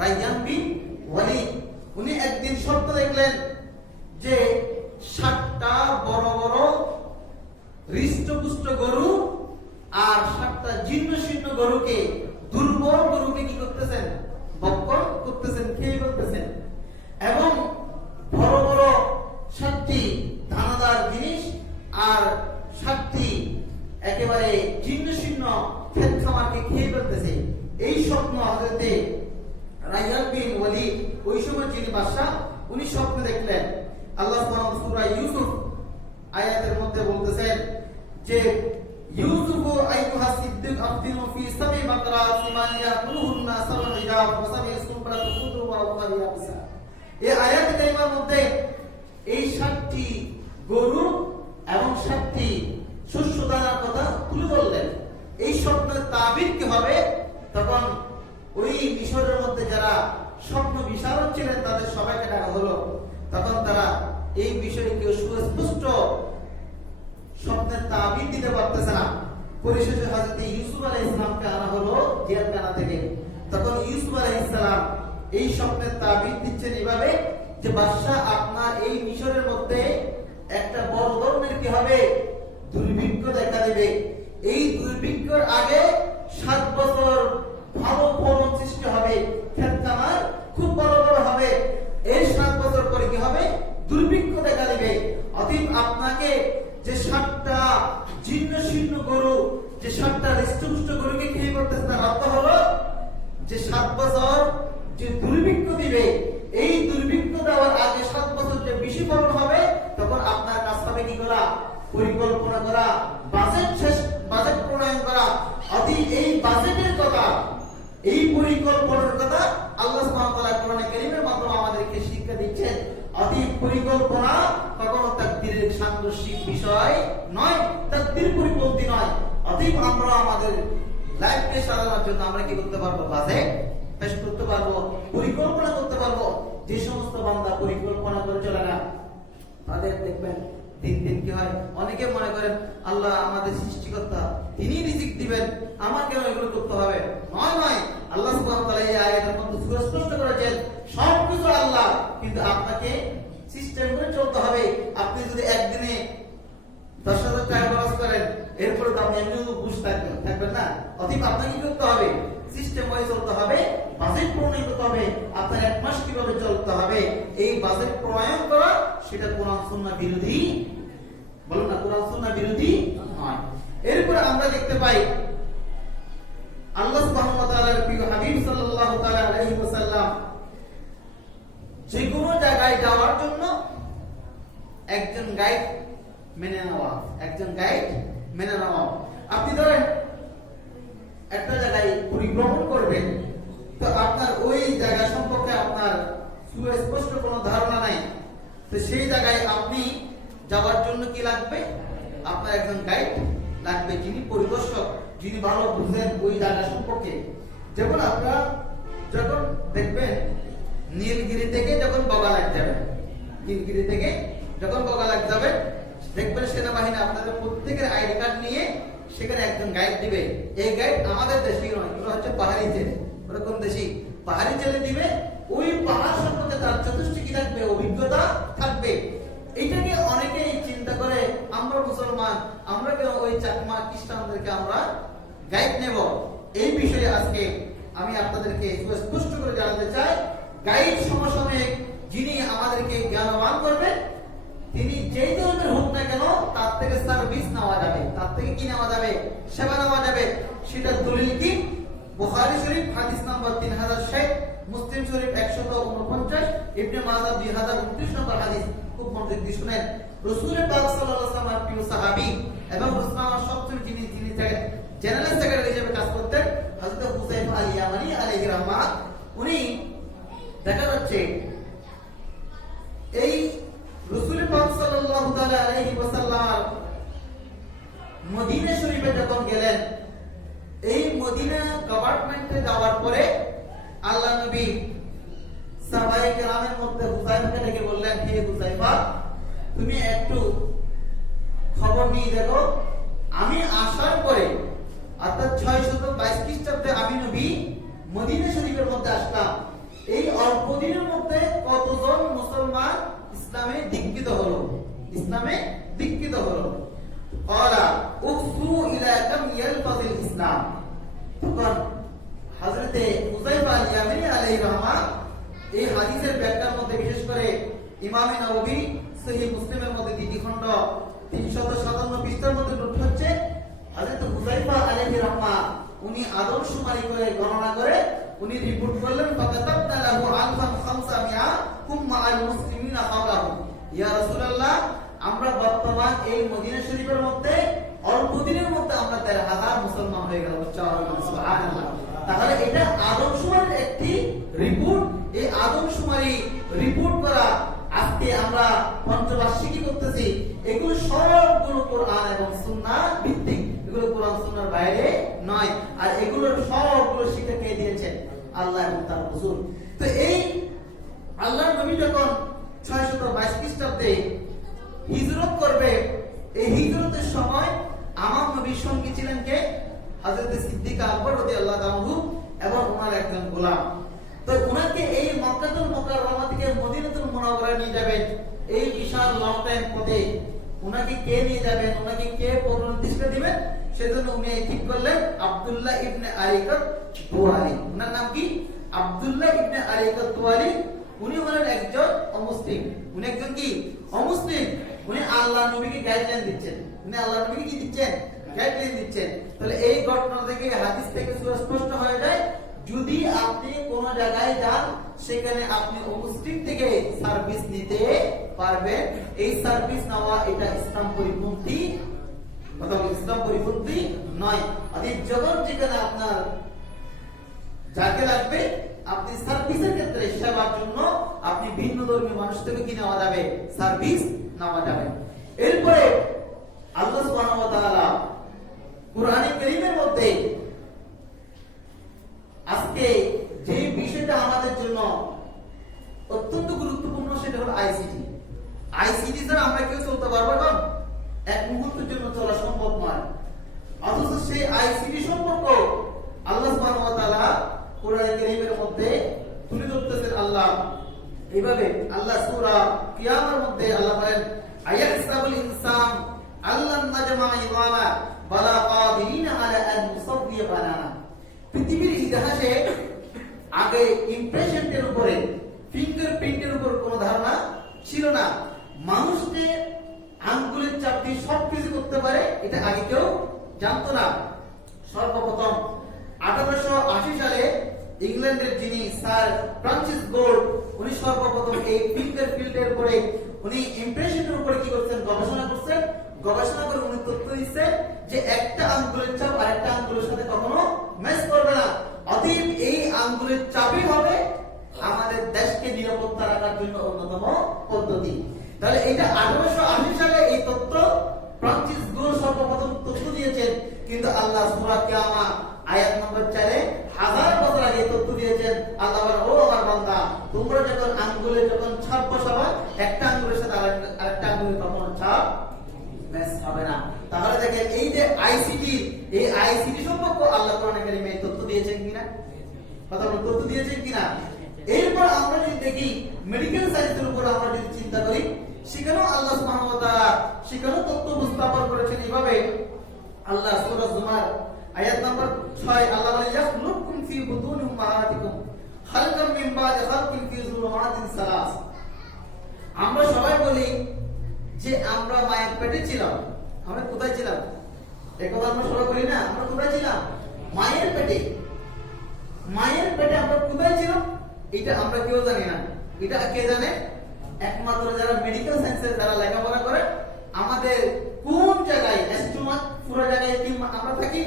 রায়্যান বিন ওয়ালিদ। উনি একদিন স্বপ্ন দেখলেন যে 7টা বড় বড় হৃষ্টপুষ্ট গরু গরুকে, দুর্বল গরুকে কি করতেছেন? ভক্ষণ করতেছেন, খেয়ে ফেলতেছেন। এবং বড় বড় 7টি দানাদার জিনিস আর 7টি একেবারে জীর্ণ শীর্ণ ক্ষেত খামারকে খেয়ে ফেলতেছে। এই স্বপ্ন হযরতে রাইয়ান বিন ওয়ালিদ, ওই সময় যিনি বাদশা, উনি স্বপ্ন দেখলেন। আল্লাহ সুবহানাহু সূরা ইউসুফ আয়াতের মধ্যে বলতেছেন যে ইউসুফ আইয়ুহা সিদ্দিক আফতিনু ফি সাবি বাকরা সিমানিয়া কুলুহুন্না সাব'উ ইজাব ওয়া সাব'উ সুনবালাতু খুদরু ওয়া উখারা ইয়াবিসা। এই আয়াতে কারিমার মধ্যে এই 7টি গরু এবং 7টি শস্য দানার কথা তুলে ধরলেন। এই স্বপ্নের তাবির কি হবে? তখন ওই মিশরের মধ্যে যারা স্বপ্ন বিশারদ ছিলেন তাদের সবাইকে ডাকা হলো। তখন তারা এই বিষয়ে কেউ সুস্পষ্ট স্বপ্নের তাবির দিতে পারতেছে না। পরিশেষে হযরত ইউসুফ আলাইহিস সালামকে আনা হলো জেলখানা থেকে। তখন ইউসুফ আলাইহিস সালাম এই স্বপ্নের তাবির দিচ্ছেন এভাবে যে বাদশা, আপনার এই মিশরের মধ্যে একটা বড় ধরনের কি হবে? দুর্ভিক্ষ দেখা দেবে। এই দুর্ভিক্ষের আগে 7 বছর ভালো ফলন সৃষ্টি হবে, ক্ষেত খামার খুব বড় বড় হবে। এই 7 বছর পরে কি হবে? দুর্ভিক্ষ দেখা দেবে। অতএব আপনাকে যে 7টা জীর্ণ শীর্ণ গরু, যে 7টা হৃষ্টপুষ্ট গরুকে খেয়ে করতেছে, তার অর্থ হলো যে 7 বছর যে দুর্ভিক্ষ দিবে, এই দুর্ভিক্ষ দেওয়ার আগে 7 বছর যে বেশি ফলন হবে, তখন আপনার কাজ হবে কি করা? পরিকল্পনা করা, বাজেট প্রণয়ন করা। অতএব এই বাজেটের কথা, এই পরিকল্পনার কথা আল্লাহ সুবহানাহু ওয়া তাআলা কোরআনে কারীমের মাধ্যমে আমাদেরকে শিক্ষা দিচ্ছেন। অতএব পরিকল্পনা কখনো তাকদীরের সাংঘর্ষিক বিষয় নয়, তাকদীর পরিপন্থী নয়। অতএব আমরা আমাদের লাইফকে সাজানোর জন্য আমরা কি করতে পারবো? বাজেট পেশ করতে পারবো, পরিকল্পনা করতে পারবো। যে সমস্ত বান্দা পরিকল্পনা করে চলে না, তাদের দেখবেন দিন দিন কি হয়? অনেকে মনে করেন আল্লাহ আমাদের সৃষ্টিকর্তা, তিনি রিজিক দিবেন, আমাকে এগুলো করতে হবে। নয় নয়, আল্লাহ সুবহানাহু ওয়া তাআলা এই আয়াতের মধ্যে স্পষ্ট করেছেন সবকিছু আল্লাহ, কিন্তু আপনাকে সিস্টেম করে চলতে হবে। আপনি যদি একদিনে 10,000 টাকা খরচ করেন, এরপরে তো আপনি এমনি বুঝ থাকবেন না। অতএব আপনাকে কি করতে হবে? সিস্টেম ওয়াইজ চলতে হবে, বাজেট প্রণয়ন করতে হবে। আপনার 1 মাস কিভাবে চলতে হবে, এই বাজেট প্রণয়ন করা, সেটা কোরআন সুন্নাহ বিরোধী, বলুন না, কোরআন সুন্নাহ বিরোধী নয়। এরপরে আমরা দেখতে পাই আল্লাহ সুবহানাহু ওয়া তাআলার প্রিয় হাবিব সাল্লাল্লাহু তাআলা আলাইহি ওয়াসাল্লাম যে কোনো জায়গায় যাওয়ার জন্য একজন গাইড মেনে নেওয়া। আপনি ধরেন একটা জায়গায় পরিভ্রমণ করবেন, তো আপনার ওই জায়গা সম্পর্কে আপনার সুস্পষ্ট কোনো ধারণা নাই, তো সেই জায়গায় আপনি যাওয়ার জন্য কি লাগবে? আপনার একজন গাইড লাগবে, যিনি পরিদর্শক, যিনি ভালো বুঝেন ওই জায়গা সম্পর্কে। যেমন আপনারা যখন দেখবেন নীলগিরি থেকে যখন বগালাট যাবেন, দেখবেন সেনাবাহিনী আপনাদের প্রত্যেকের আইডি কার্ড নিয়ে সেখানে একজন গাইড দিবে। এই গাইড আমাদের দেশি নয়, ওরা হচ্ছে পাহাড়ি জেলে। ওরা কোন দেশি? পাহাড়ি জেলে দিবে। ওই পাহাড় সম্পর্কে তার যথেষ্ট কি থাকবে? অভিজ্ঞতা থাকবে। এইটাকে অনেকেই চিন্তা করে আমরা মুসলমান, আমরা কেন ওই চাকমা খ্রিস্টানদেরকে আমরা গাইড নেব? এই বিষয়ে আজকে আমি আপনাদেরকে স্পষ্ট করে জানাতে চাই, গাইড সমসাময়িক যিনি আমাদেরকে জ্ঞানবান করবেন, তিনি যেই ধরনের হোক না কেন তার থেকে সার্ভিস নেওয়া যাবে, তার থেকে কি নেওয়া যাবে? সেবা নেওয়া যাবে। সেটা দলিল কি? বুখারী শরীফ হাদিস নাম্বার 3060, মুসলিম শরীফ 149, ইবনে মাজাহ 2029 নম্বর হাদিস। খুব মনোযোগ দিয়ে শুনেন। রাসূল পাক সাল্লাল্লাহু আলাইহি ওয়াসাল্লাম প্রিয় সাহাবী এবং মুসলমান সবচেয়ে যিনি জেনারেল সেক্রেটারি হিসেবে কাজ করতেন, হযরত হুযায়ফা আল ইয়ামানী আলাইহি রাহমাত, উনি দেখা যাচ্ছে এই রাসূল পাক সাল্লাল্লাহু তাআলা আলাইহি ওয়াসাল্লাম মদিনা শরীফে যখন গেলেন, এই মদিনা গভর্নমেন্টে যাওয়ার পরে আল্লাহ নবী সাহাবায়ে কেরামের মধ্যে হুযায়ফাকে ডেকে বললেন, হে হুযায়ফা, তুমি একটু খবর নিয়ে দেখো, আমি আসার পরে অর্থাৎ 622 খ্রিস্টাব্দে আমি নবী মদিনা শরীফের মধ্যে আসলাম, এই অল্প দিনের মধ্যে কতজন মুসলমান ইসলামে দীক্ষিত হলো? ক্বালা উকসু ইলা কাম ইয়ালফাযিল ইসলাম। তখন সহিহ মুসলিমের মধ্যে দ্বিতীয় খণ্ড 357 পৃষ্ঠার মধ্যে নোট হচ্ছে হযরত হুযায়ফা আলাইহি রাহমা উনি আদমশুমারি করে গণনা করে উনি রিপোর্ট করলেন ফাকাতাবনা লাহু আলফান খামসামিয়া কুম্মা আল মুসলিমিনা হাওলাহু ইয়া রাসূলুল্লাহ আমরা বর্তমান এই মদিনা শরীফের মধ্যে অল্প দিনের মধ্যে আমরা ১৩,০০০ মুসলমান হয়ে গেল। সুবহানাল্লাহ। তাহলে এটা আদমশুমারির একটি রিপোর্ট। এই আদমশুমারি রিপোর্ট করা আজকে আমরা পঞ্চবার্ষিকী করতেছি, এগুলো সবগুলো কোরআন এবং সুন্নাহ ভিত্তিক, এগুলো কোরআন সুন্নাহর বাইরে নয়। আর এগুলো সবগুলো শিক্ষা কে দিয়েছেন? আল্লাহ এবং তার রাসূল। তো এই আল্লাহর নবী যখন ৬২২ খ্রিস্টাব্দে হিজরত করবে, এই হিজরতের সময় আমার নবীর সঙ্গী ছিলেন কে? হযরত সিদ্দিক আকবর রাদিয়াল্লাহু তাআলা এবং ওনার একজন গোলাম। তো ওনাকে এই মক্কাতুল মুকাররমা থেকে মদিনাতুল মুনাওয়ারায় নিয়ে যাবেন, এই বিশাল লং টাইম পথে ওনাকে কে নিয়ে যাবেন, ওনাকে কে পথ নির্দেশ দিবেন, সেজন্য উনি ঠিক করলেন আব্দুল্লাহ ইবনে আরিকাত দুয়ালি। ওনার নাম কি? আব্দুল্লাহ ইবনে আরিকাত দুয়ালি। উনি হলেন একজন অমুসলিম। উনি একজন কি? অমুসলিম। উনি আল্লাহ নবীকে গাইডলাইন দিচ্ছেন। উনি আল্লাহ নবীকে কি দিচ্ছেন? গাইডলাইন দিচ্ছেন। তাহলে এই ঘটনা থেকে, হাদিস থেকে সুস্পষ্ট হয়ে যায়, যদি আপনি কোন জায়গায় যান সেখানে আপনি অমুসলিম থেকে সার্ভিস নিতে পারবেন। এই সার্ভিস নেওয়া এটা ইসলাম পরিপন্থী, অথবা ইসলাম পরিপন্থী নয়। আর যখন যেখানে আপনার যাকে লাগবে আপনি সার্ভিসের ক্ষেত্রে সেবার জন্য আপনি ভিন্ন ধর্মীয় মানুষ থেকে কি নেওয়া যাবে? সার্ভিস নেওয়া যাবে। এরপরে আল্লাহ সুবহানাহু ওয়া তাআলা কুরআনে কারীমের মধ্যে আজকে যে বিষয়টা আমাদের জন্য অত্যন্ত গুরুত্বপূর্ণ সেটা হলো আইসিটি। আইসিটি ছাড়া আমরা কেউ চলতে পারবো না, এক মুহূর্তের জন্য চলা সম্ভব নয়। অথচ সেই আইসিটি সম্পর্ক আল্লাহ সুবহানাহু ওয়া তাআলা কুরআনে কারীমের মধ্যে তুলে ধরতেছেন। আল্লাহ এইভাবে আল্লাহ সূরা কিয়ামার মধ্যে আল্লাহ বলেন আয়াহসাবুল ইনসান আল্লান নাজমা ইযামা বালা কাদিরিন আলা আন নুসাব্বিয়া বানানা। পৃথিবীর ইতিহাসে আগে ইমপ্রেশনের উপরে, ফিঙ্গারপ্রিন্টের উপর কোনো ধারণা ছিল না। মানুষ যে আঙ্গুলের চাপ দিয়ে সবকিছু করতে পারে এটা আগে কেউ জানতো না। সর্বপ্রথম 1880 সালে ইংল্যান্ডের যিনি স্যার ফ্রান্সিস গোল্ড, উনি সর্বপ্রথম এই ফিঙ্গারপ্রিন্টের উপরে, উনি ইমপ্রেশনের উপরে কি করছেন? গবেষণা করছেন। গবেষণা করে উনি তথ্য দিচ্ছেন যে একটা আঙ্গুলের চাপ আরেকটা আঙ্গুলের সাথে কখনো ম্যাচ করবে না। অতএব এই আঙ্গুলের চাপই হবে আমাদের দেশকে নিরাপত্তা রাখার জন্য অন্যতম পদ্ধতি। তাহলে এটা 1880 সালে এই তথ্য ফ্রান্সিস গোল্ড সর্বপ্রথম তথ্য দিয়েছেন। কিন্তু আল্লাহ সূরা কিয়ামা আয়াত নম্বর 4-এ 1000 বছর আগে তথ্য দিয়েছেন। আল্লাহ বলেন, ও আমার বান্দা, তোমরা যখন আঙ্গুলে যখন ছাপ বসাবা, একটা আঙ্গুলের সাথে আরেকটা আঙ্গুলে কখনো ছাপ ম্যাচ হবে না। তাহলে দেখেন এই যে আইসিটি, এই আইসিটি সম্পর্কে আল্লাহ কোরআনে কারীমে তথ্য দিয়েছেন কিনা? কথা বলুন, তথ্য দিয়েছেন কিনা? এরপর আমরা যদি দেখি মেডিকেল সায়েন্সের উপর আমরা যদি চিন্তা করি, সেখানেও আল্লাহ সুবহানাহু ওয়া তাআলা সেখানেও তথ্য উপস্থাপন করেছেন। এইভাবে আল্লাহ সূরা জুমার আয়াত নম্বর 6 আল্লাহ বলেন ইয়াখলুকুম ফি বুতুনি উম্মাহাতিকুম খালকাম মিন বাদি খালকিন ফি যুলুমাতিন সালাস। আমরা সবাই বলি যে আমরা মায়ের পেটে ছিলাম। আমরা কোথায় ছিলাম? একবার আমরা সবাই বলি না, আমরা কোথায় ছিলাম? মায়ের পেটে। মায়ের পেটে আমরা কোথায় ছিলাম এটা আমরা কেউ জানি না। এটা কে জানে? একমাত্র যারা মেডিকেল সায়েন্সের যারা লেখাপড়া করে, আমাদের কোন জায়গায় স্টোমাক পুরো জায়গায় কি আমরা থাকি,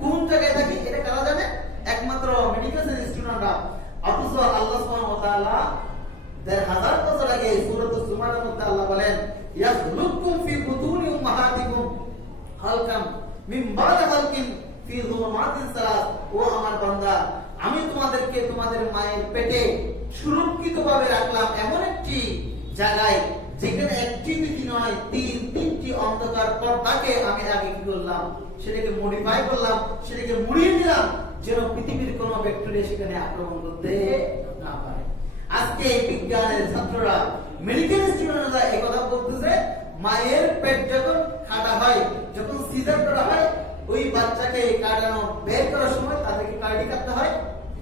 কোন জায়গায় থাকি এটা কারা জানে? একমাত্র মেডিকেল সায়েন্স স্টুডেন্টরা। অথচ আল্লাহ সুবহানাহু ওয়া তাআলা ১০০০ বছর আগে সূরা জুমারের মধ্যে আল্লাহ বলেন ইয়াখলুকুম ফি বুতুনি উম্মাহাতিকুম খালকাম মিন বাদি খালকিন ফি যুলুমাতিন সালাস। ও আমার বান্দা, আমি তোমাদেরকে তোমাদের মায়ের পেটে সুরক্ষিতভাবে রাখলাম এমন একটি জায়গায় যেখানে একটি দুটি নয় তিনটি অন্ধকার পর্দাকে আমি আগে কি করলাম? সেটাকে মডিফাই করলাম, সেটাকে মুড়িয়ে দিলাম যেন পৃথিবীর কোন ব্যাকটেরিয়া সেখানে আক্রমণ করতে না পারে। আজকে বিজ্ঞানের ছাত্ররা, মেডিকেল স্টুডেন্টরা এই কথা বলতেছে, মায়ের পেট যখন কাটা হয়, যখন সিজার করা হয়, ওই বাচ্চাকে কাটানো বের করার সময় তাদেরকে কার্ডি কাটতে হয়,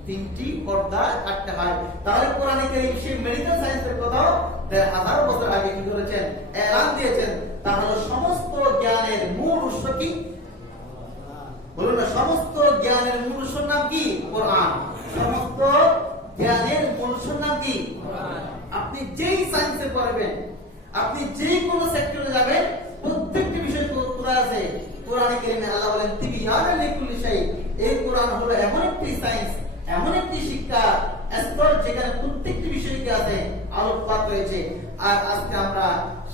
3টি পর্দা কাটতে হয়। তাহলে কোরআনে কারীম সেই মেডিকেল সায়েন্সের কথাও 1000 বছর আগে কি করেছেন, এলান দিয়েছেন। তাহলে সমস্ত জ্ঞানের মূল উৎস কি? বলুন না, সমস্ত জ্ঞানের মূল উৎসের নাম কি? কোরআন। সমস্ত জ্ঞানের মূল উৎসের নাম কি? আপনি যেই সায়েন্সে পড়বেন, আপনি যেই কোনো সেক্টরে যাবেন, প্রত্যেকটি বিষয় কোরআন আছে। কোরআনে কারিমে আল্লাহ বলেন তিবিয়ানান লিকুল্লি শাই। এই কোরআন হলো এমন একটি সায়েন্স, এমন একটি শিক্ষা স্তর যেখানে প্রত্যেকটি বিষয়কে আছে আলোকপাত রয়েছে। আর আজকে আমরা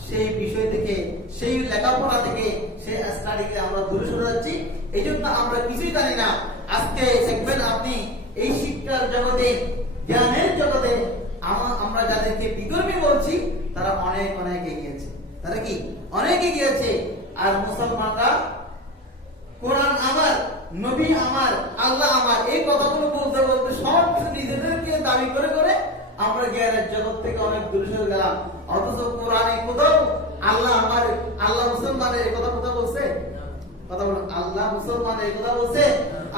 সেই বিষয় থেকে, সেই লেখাপড়া থেকে, সেই স্টাডিকে আমরা দূরে সরে যাচ্ছি। এই জন্য আমরা কিছুই জানি না। আজকে দেখবেন আপনি এই শিক্ষার জগতে, জ্ঞানের জগতে আমরা যাদেরকে বিধর্মী বলছি তারা অনেক অনেক এগিয়েছে। তারা কি অনেক এগিয়েছে। আর মুসলমানরা কোরআন আমার, নবী আমার, আল্লাহ আমার, এই কথাগুলো বলতে বলতে সব নিজেদেরকে দাবি করে করে আমরা জ্ঞানের জগৎ থেকে অনেক দূরে সরে গেলাম। অথচ কোরআনে কোথাও আল্লাহ আমার, আল্লাহ মুসলমানের এই কথা বলছে? কথা বলুন, আল্লাহ মুসলমানের এই কথা বলছে?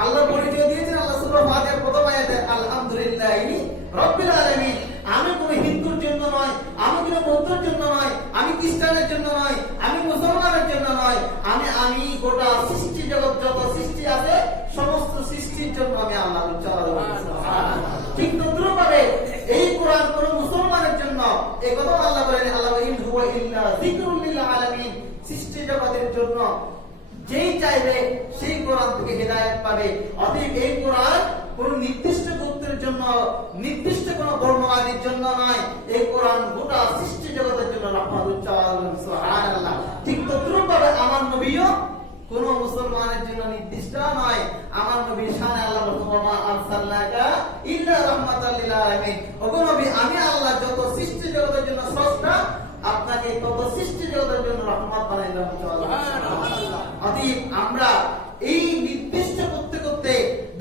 আল্লাহ পরিচয় দিয়েছেন আল্লাহ সূরা ফাতিহার প্রথম আয়াতে, আলহামদুলিল্লাহি রাব্বিল আলামিন। আমি কোনো হিন্দুর জন্য নয়, আমি কোনো বৌদ্ধের জন্য নয়, আমি খ্রিস্টানের জন্য নয়, আমি মুসলমানের জন্য নয়, আমি গোটা সৃষ্টি জগৎ যত সৃষ্টি আছে সমস্ত সৃষ্টির জন্য আমি আল্লাহ ঠিক তদ্রুপভাবে এই কোরআন কোন মুসলমানের জন্য, এই কথা আল্লাহ বলেন, আল্লাহ ইন হুয়া ইল্লা যিকরুল লিল আলামিন। সৃষ্টি জগতের জন্য যেই চাইবে সেই কোরআন থেকে হেদায়েত পাবে। অতএব এই কোরআন কোন নির্দিষ্ট গোত্রের জন্য, নির্দিষ্ট কোন বর্ণবাদীর জন্য নয়। এই কোরআন গোটা সৃষ্টি জগতের জন্য রহমতুল আলামিন। সুবহানাল্লাহ। ঠিক তদ্রুপভাবে আমার নবীও কোন মুসলমানের জন্য নির্দিষ্ট নয়। আমার নবীর শানে আল্লাহ বলেন, ওয়া আরসালনাকা ইল্লা রাহমাতাল লিল আলামিন। ওগো নবী, আমি আল্লাহ যত সৃষ্টি জগতের জন্য স্রষ্টা, আপনাকে তত সৃষ্টি জগতের জন্য রহমত বানাইলাম। সুবহানাল্লাহ। অতএব আমরা এই নির্দিষ্ট করতে করতে,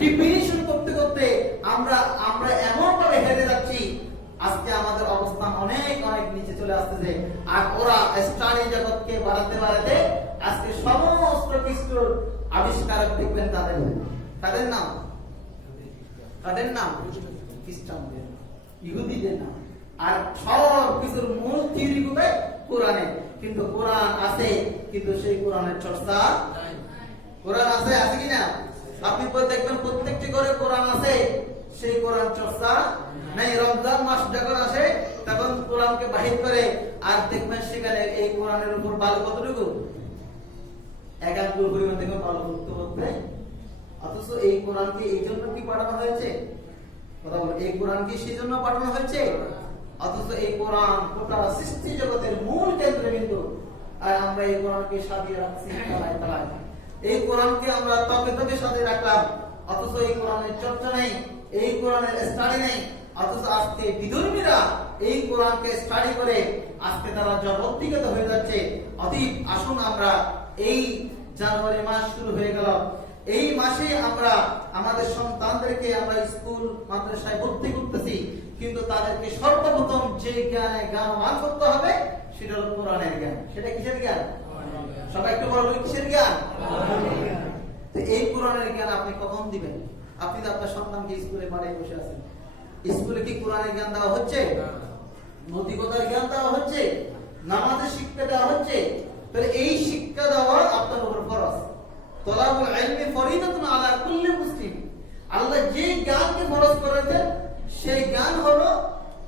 ডিফিনিশন করতে করতে আমরা এমন ভাবে হেরে যাচ্ছি, আজকে আমাদের অবস্থান অনেক অনেক নিচে চলে আসতেছে। আর ওরা স্টাডি জগৎকে বাড়াতে বাড়াতে আজকে সমস্ত কিছুর আবিষ্কারক দেখবেন তাদের নাম খ্রিস্টানদের, ইহুদিদের নাম। আর সব কিছুর মূল থিওরি কোথায়? কোরআনে। কিন্তু কোরআন আছে, কিন্তু সেই কোরআনের চর্চা নাই। কোরআন আছে কিনা? আপনি দেখবেন প্রত্যেকটি ঘরে কোরআন আছে, সেই কোরআন চর্চা নাই। রমজান মাস যখন আসে তখন কোরআনকে বাহির করে, আর দেখবেন সেখানে এই কোরআনের উপর বালু কতটুকু, 1 আঙ্গুল পরিমাণ দেখবেন বালু করতে করতে। অথচ এই কোরআনকে এই জন্য কি পাঠানো হয়েছে? কথা বলো, এই কোরআন কি সেই জন্য পাঠানো হয়েছে? অথচ এই কোরআন গোটা সৃষ্টি জগতের মূল কেন্দ্রবিন্দু। আর আমরা এই কোরআনকে সাজিয়ে রাখছি তলায় তলায়। এই কোরআনকে আমরা তবে তবে সাজিয়ে রাখলাম, অথচ এই কোরআনের চর্চা নেই, এই কোরআনের স্টাডি নেই। অথচ আজকে বিধর্মীরা এই কোরআনকে স্টাডি করে আজকে তারা জগৎবিগত হয়ে যাচ্ছে। অতএব আসুন আমরা, এই জানুয়ারি মাস শুরু হয়ে গেল, এই মাসে আমরা আমাদের সন্তানদেরকে আমরা স্কুল মাদ্রাসায় ভর্তি করতেছি, কিন্তু তাদেরকে সর্বপ্রথম যে জ্ঞান করতে হবে সেটা হলো কোরআনের জ্ঞান। সেটা কিসের জ্ঞান? সবাই একটু বড় কিসের জ্ঞান? তো এই কোরআনের জ্ঞান আপনি কখন দিবেন? আপনি তো আপনার সন্তানকে স্কুলে পাঠিয়ে বসে আছেন, স্কুলে কি কোরআনের জ্ঞান দেওয়া হচ্ছে? নৈতিকতার জ্ঞান দেওয়া হচ্ছে? নামাজের শিক্ষা দেওয়া হচ্ছে? তাহলে এই শিক্ষা দেওয়া আপনার উপর ফরজ। তলাবুল ইলমি ফরিদাতুন আলা কুল্লি মুসলিম। আল্লাহ যে জ্ঞানকে ফরজ করেছেন সেই জ্ঞান হলো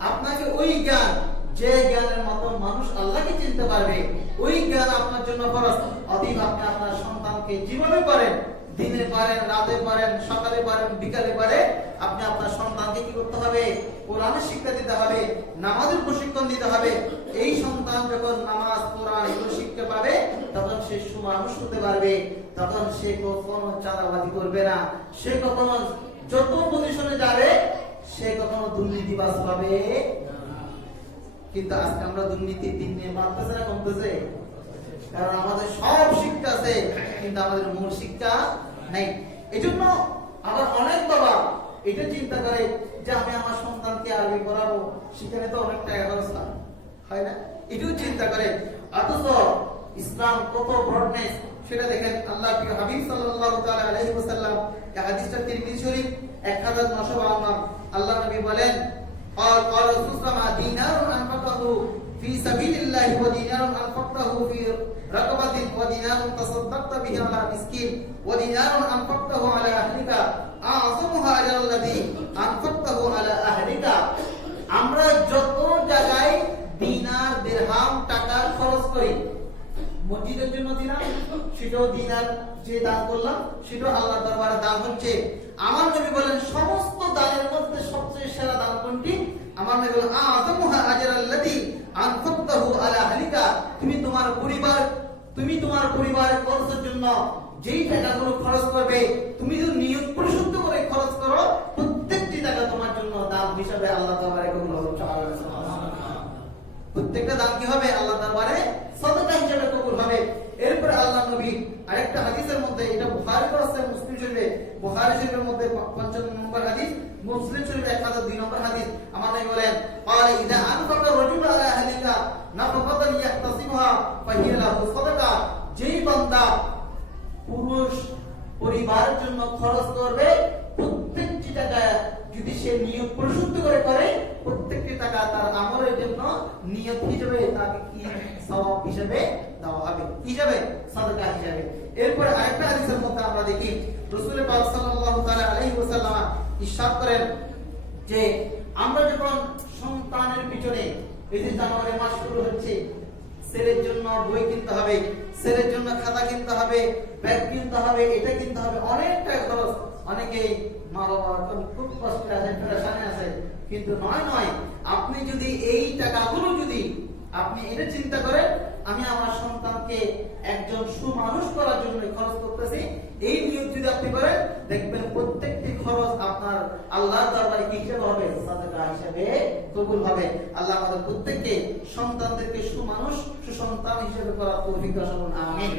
আপনাকে ওই জ্ঞান, যে জ্ঞানের মতো মানুষ আল্লাহকে চিনতে পারবে, ওই জ্ঞান আপনার জন্য ফরজ। অতএব আপনি আপনার সন্তানকে যেভাবে পারেন, দিনে পারেন, রাতে পারেন, সকালে পারেন, বিকালে পারেন, আপনি আপনার সন্তানকে কি করতে হবে? কোরআনের শিক্ষা দিতে হবে, নামাজের প্রশিক্ষণ দিতে হবে। এই সন্তান যখন নামাজ, কোরআন এগুলো শিক্ষা পাবে, তখন সে সুমানুষ হতে পারবে, তখন সে কখনো চাঁদাবাজি করবে না, সে কখনো যত পজিশনে যাবে সে কখনো দুর্নীতিবাজ পাবে। কিন্তু আজকে আমরা দুর্নীতি দিন নিয়ে বাড়তেছে না কমতেছে? কারণ আমাদের সব শিক্ষা আছে, কিন্তু আমাদের মূল শিক্ষা নেই। এই জন্য আবার অনেক বাবা এটা চিন্তা করে যে আমি আমার সন্তানকে আরবি পড়াবো, সেখানে তো অনেক টাকা খরচ হয় না, এটাও চিন্তা করে। অথচ ইসলাম কত ব্রডনেস সেটা দেখেন। আল্লাহ হাবিব সাল্লাল্লাহু তাআলা আলাইহি ওয়াসাল্লাম, এই হাদিসটা তিরমিজি শরীফ 1952। আল্লাহ নবী বলেন, قال رسول الله دينار أنفقته في سبيل الله ودينار أنفقته في رقبة ودينار تصدقت به على مسكين ودينار أنفقته على أهلك أعظمها أجر الذي أنفقته على أهلك আমরা যত জায়গায় দিনার দিরহাম টাকা খরচ করি, মসজিদের জন্য দিনার, সেটাও দিনার যে দান করলাম সেটাও আল্লাহর দরবারে দান হচ্ছে। আমার নবী বলেন সমস্ত দানের মধ্যে সবচেয়ে সেরা দান কোনটি? আমার নবী বলেন আযমুহা আজরাল্লাযী আনফাকতাহু আলা আহলিকা, তুমি তোমার পরিবারের খরচের জন্য যেই টাকাগুলো খরচ করবে, তুমি যদি নিয়ত পরিশুদ্ধ করে খরচ করো, প্রত্যেকটি টাকা তোমার জন্য দান হিসাবে আল্লাহ দরবারে কবুল হবে। প্রত্যেকটা দান কি হবে? আল্লাহ দরবারে সাদাকা হিসেবে কবুল হবে। এরপরে আল্লাহ নবী আরেকটা হাদিসের মধ্যে, এটা বুখারী আছে মুসলিম শরীফে, বুখারী শরীফের মধ্যে 55 নম্বর হাদিস, মুসলিম শরীফে 1002 নম্বর হাদিস, আমার নবী বলেন قال اذا انفق الرجل على اهلك نفقه يحتسبها فهي له صدقه, যেই বান্দা পুরুষ পরিবারের জন্য খরচ করবে, প্রত্যেকটি টাকা যদি সে নিয়ত পরিশুদ্ধ করে করে, প্রত্যেকটি টাকা তার আমলের জন্য নিয়ত হিসেবে তাকে কি সওয়াব হিসেবে দেওয়া হবে, হিসেবে সাদাকা হিসেবে। এরপর আরেকটা হাদিসের মধ্যে আমরা দেখি রাসূল পাক সাল্লাল্লাহু তাআলা আলাইহি ওয়াসাল্লাম ইরশাদ করেন যে আমরা যখন সন্তানের পিছনে, এই যে জানুয়ারি মাস শুরু হচ্ছে, ছেলের জন্য বই কিনতে হবে, ছেলের জন্য খাতা কিনতে হবে, ব্যাগ কিনতে হবে, এটা কিনতে হবে, অনেক টাকা খরচ। অনেকে মা বাবা খুব কষ্ট আছে, পেরেশানি আছে, কিন্তু নয় আপনি যদি এই টাকাগুলো যদি আপনি এটা চিন্তা করেন আমি আমার সন্তানকে একজন সুমানুষ করার জন্য খরচ করতেছি, এই নিয়ত যদি আপনি করেন, দেখবেন প্রত্যেকটি খরচ আপনার আল্লাহর দরবারে কি হিসেবে হবে? সাদাকা হিসেবে কবুল হবে। আল্লাহ আমাদের প্রত্যেককে সন্তানদেরকে সুমানুষ, সুসন্তান হিসেবে করার তৌফিক দান করুন। আমিন।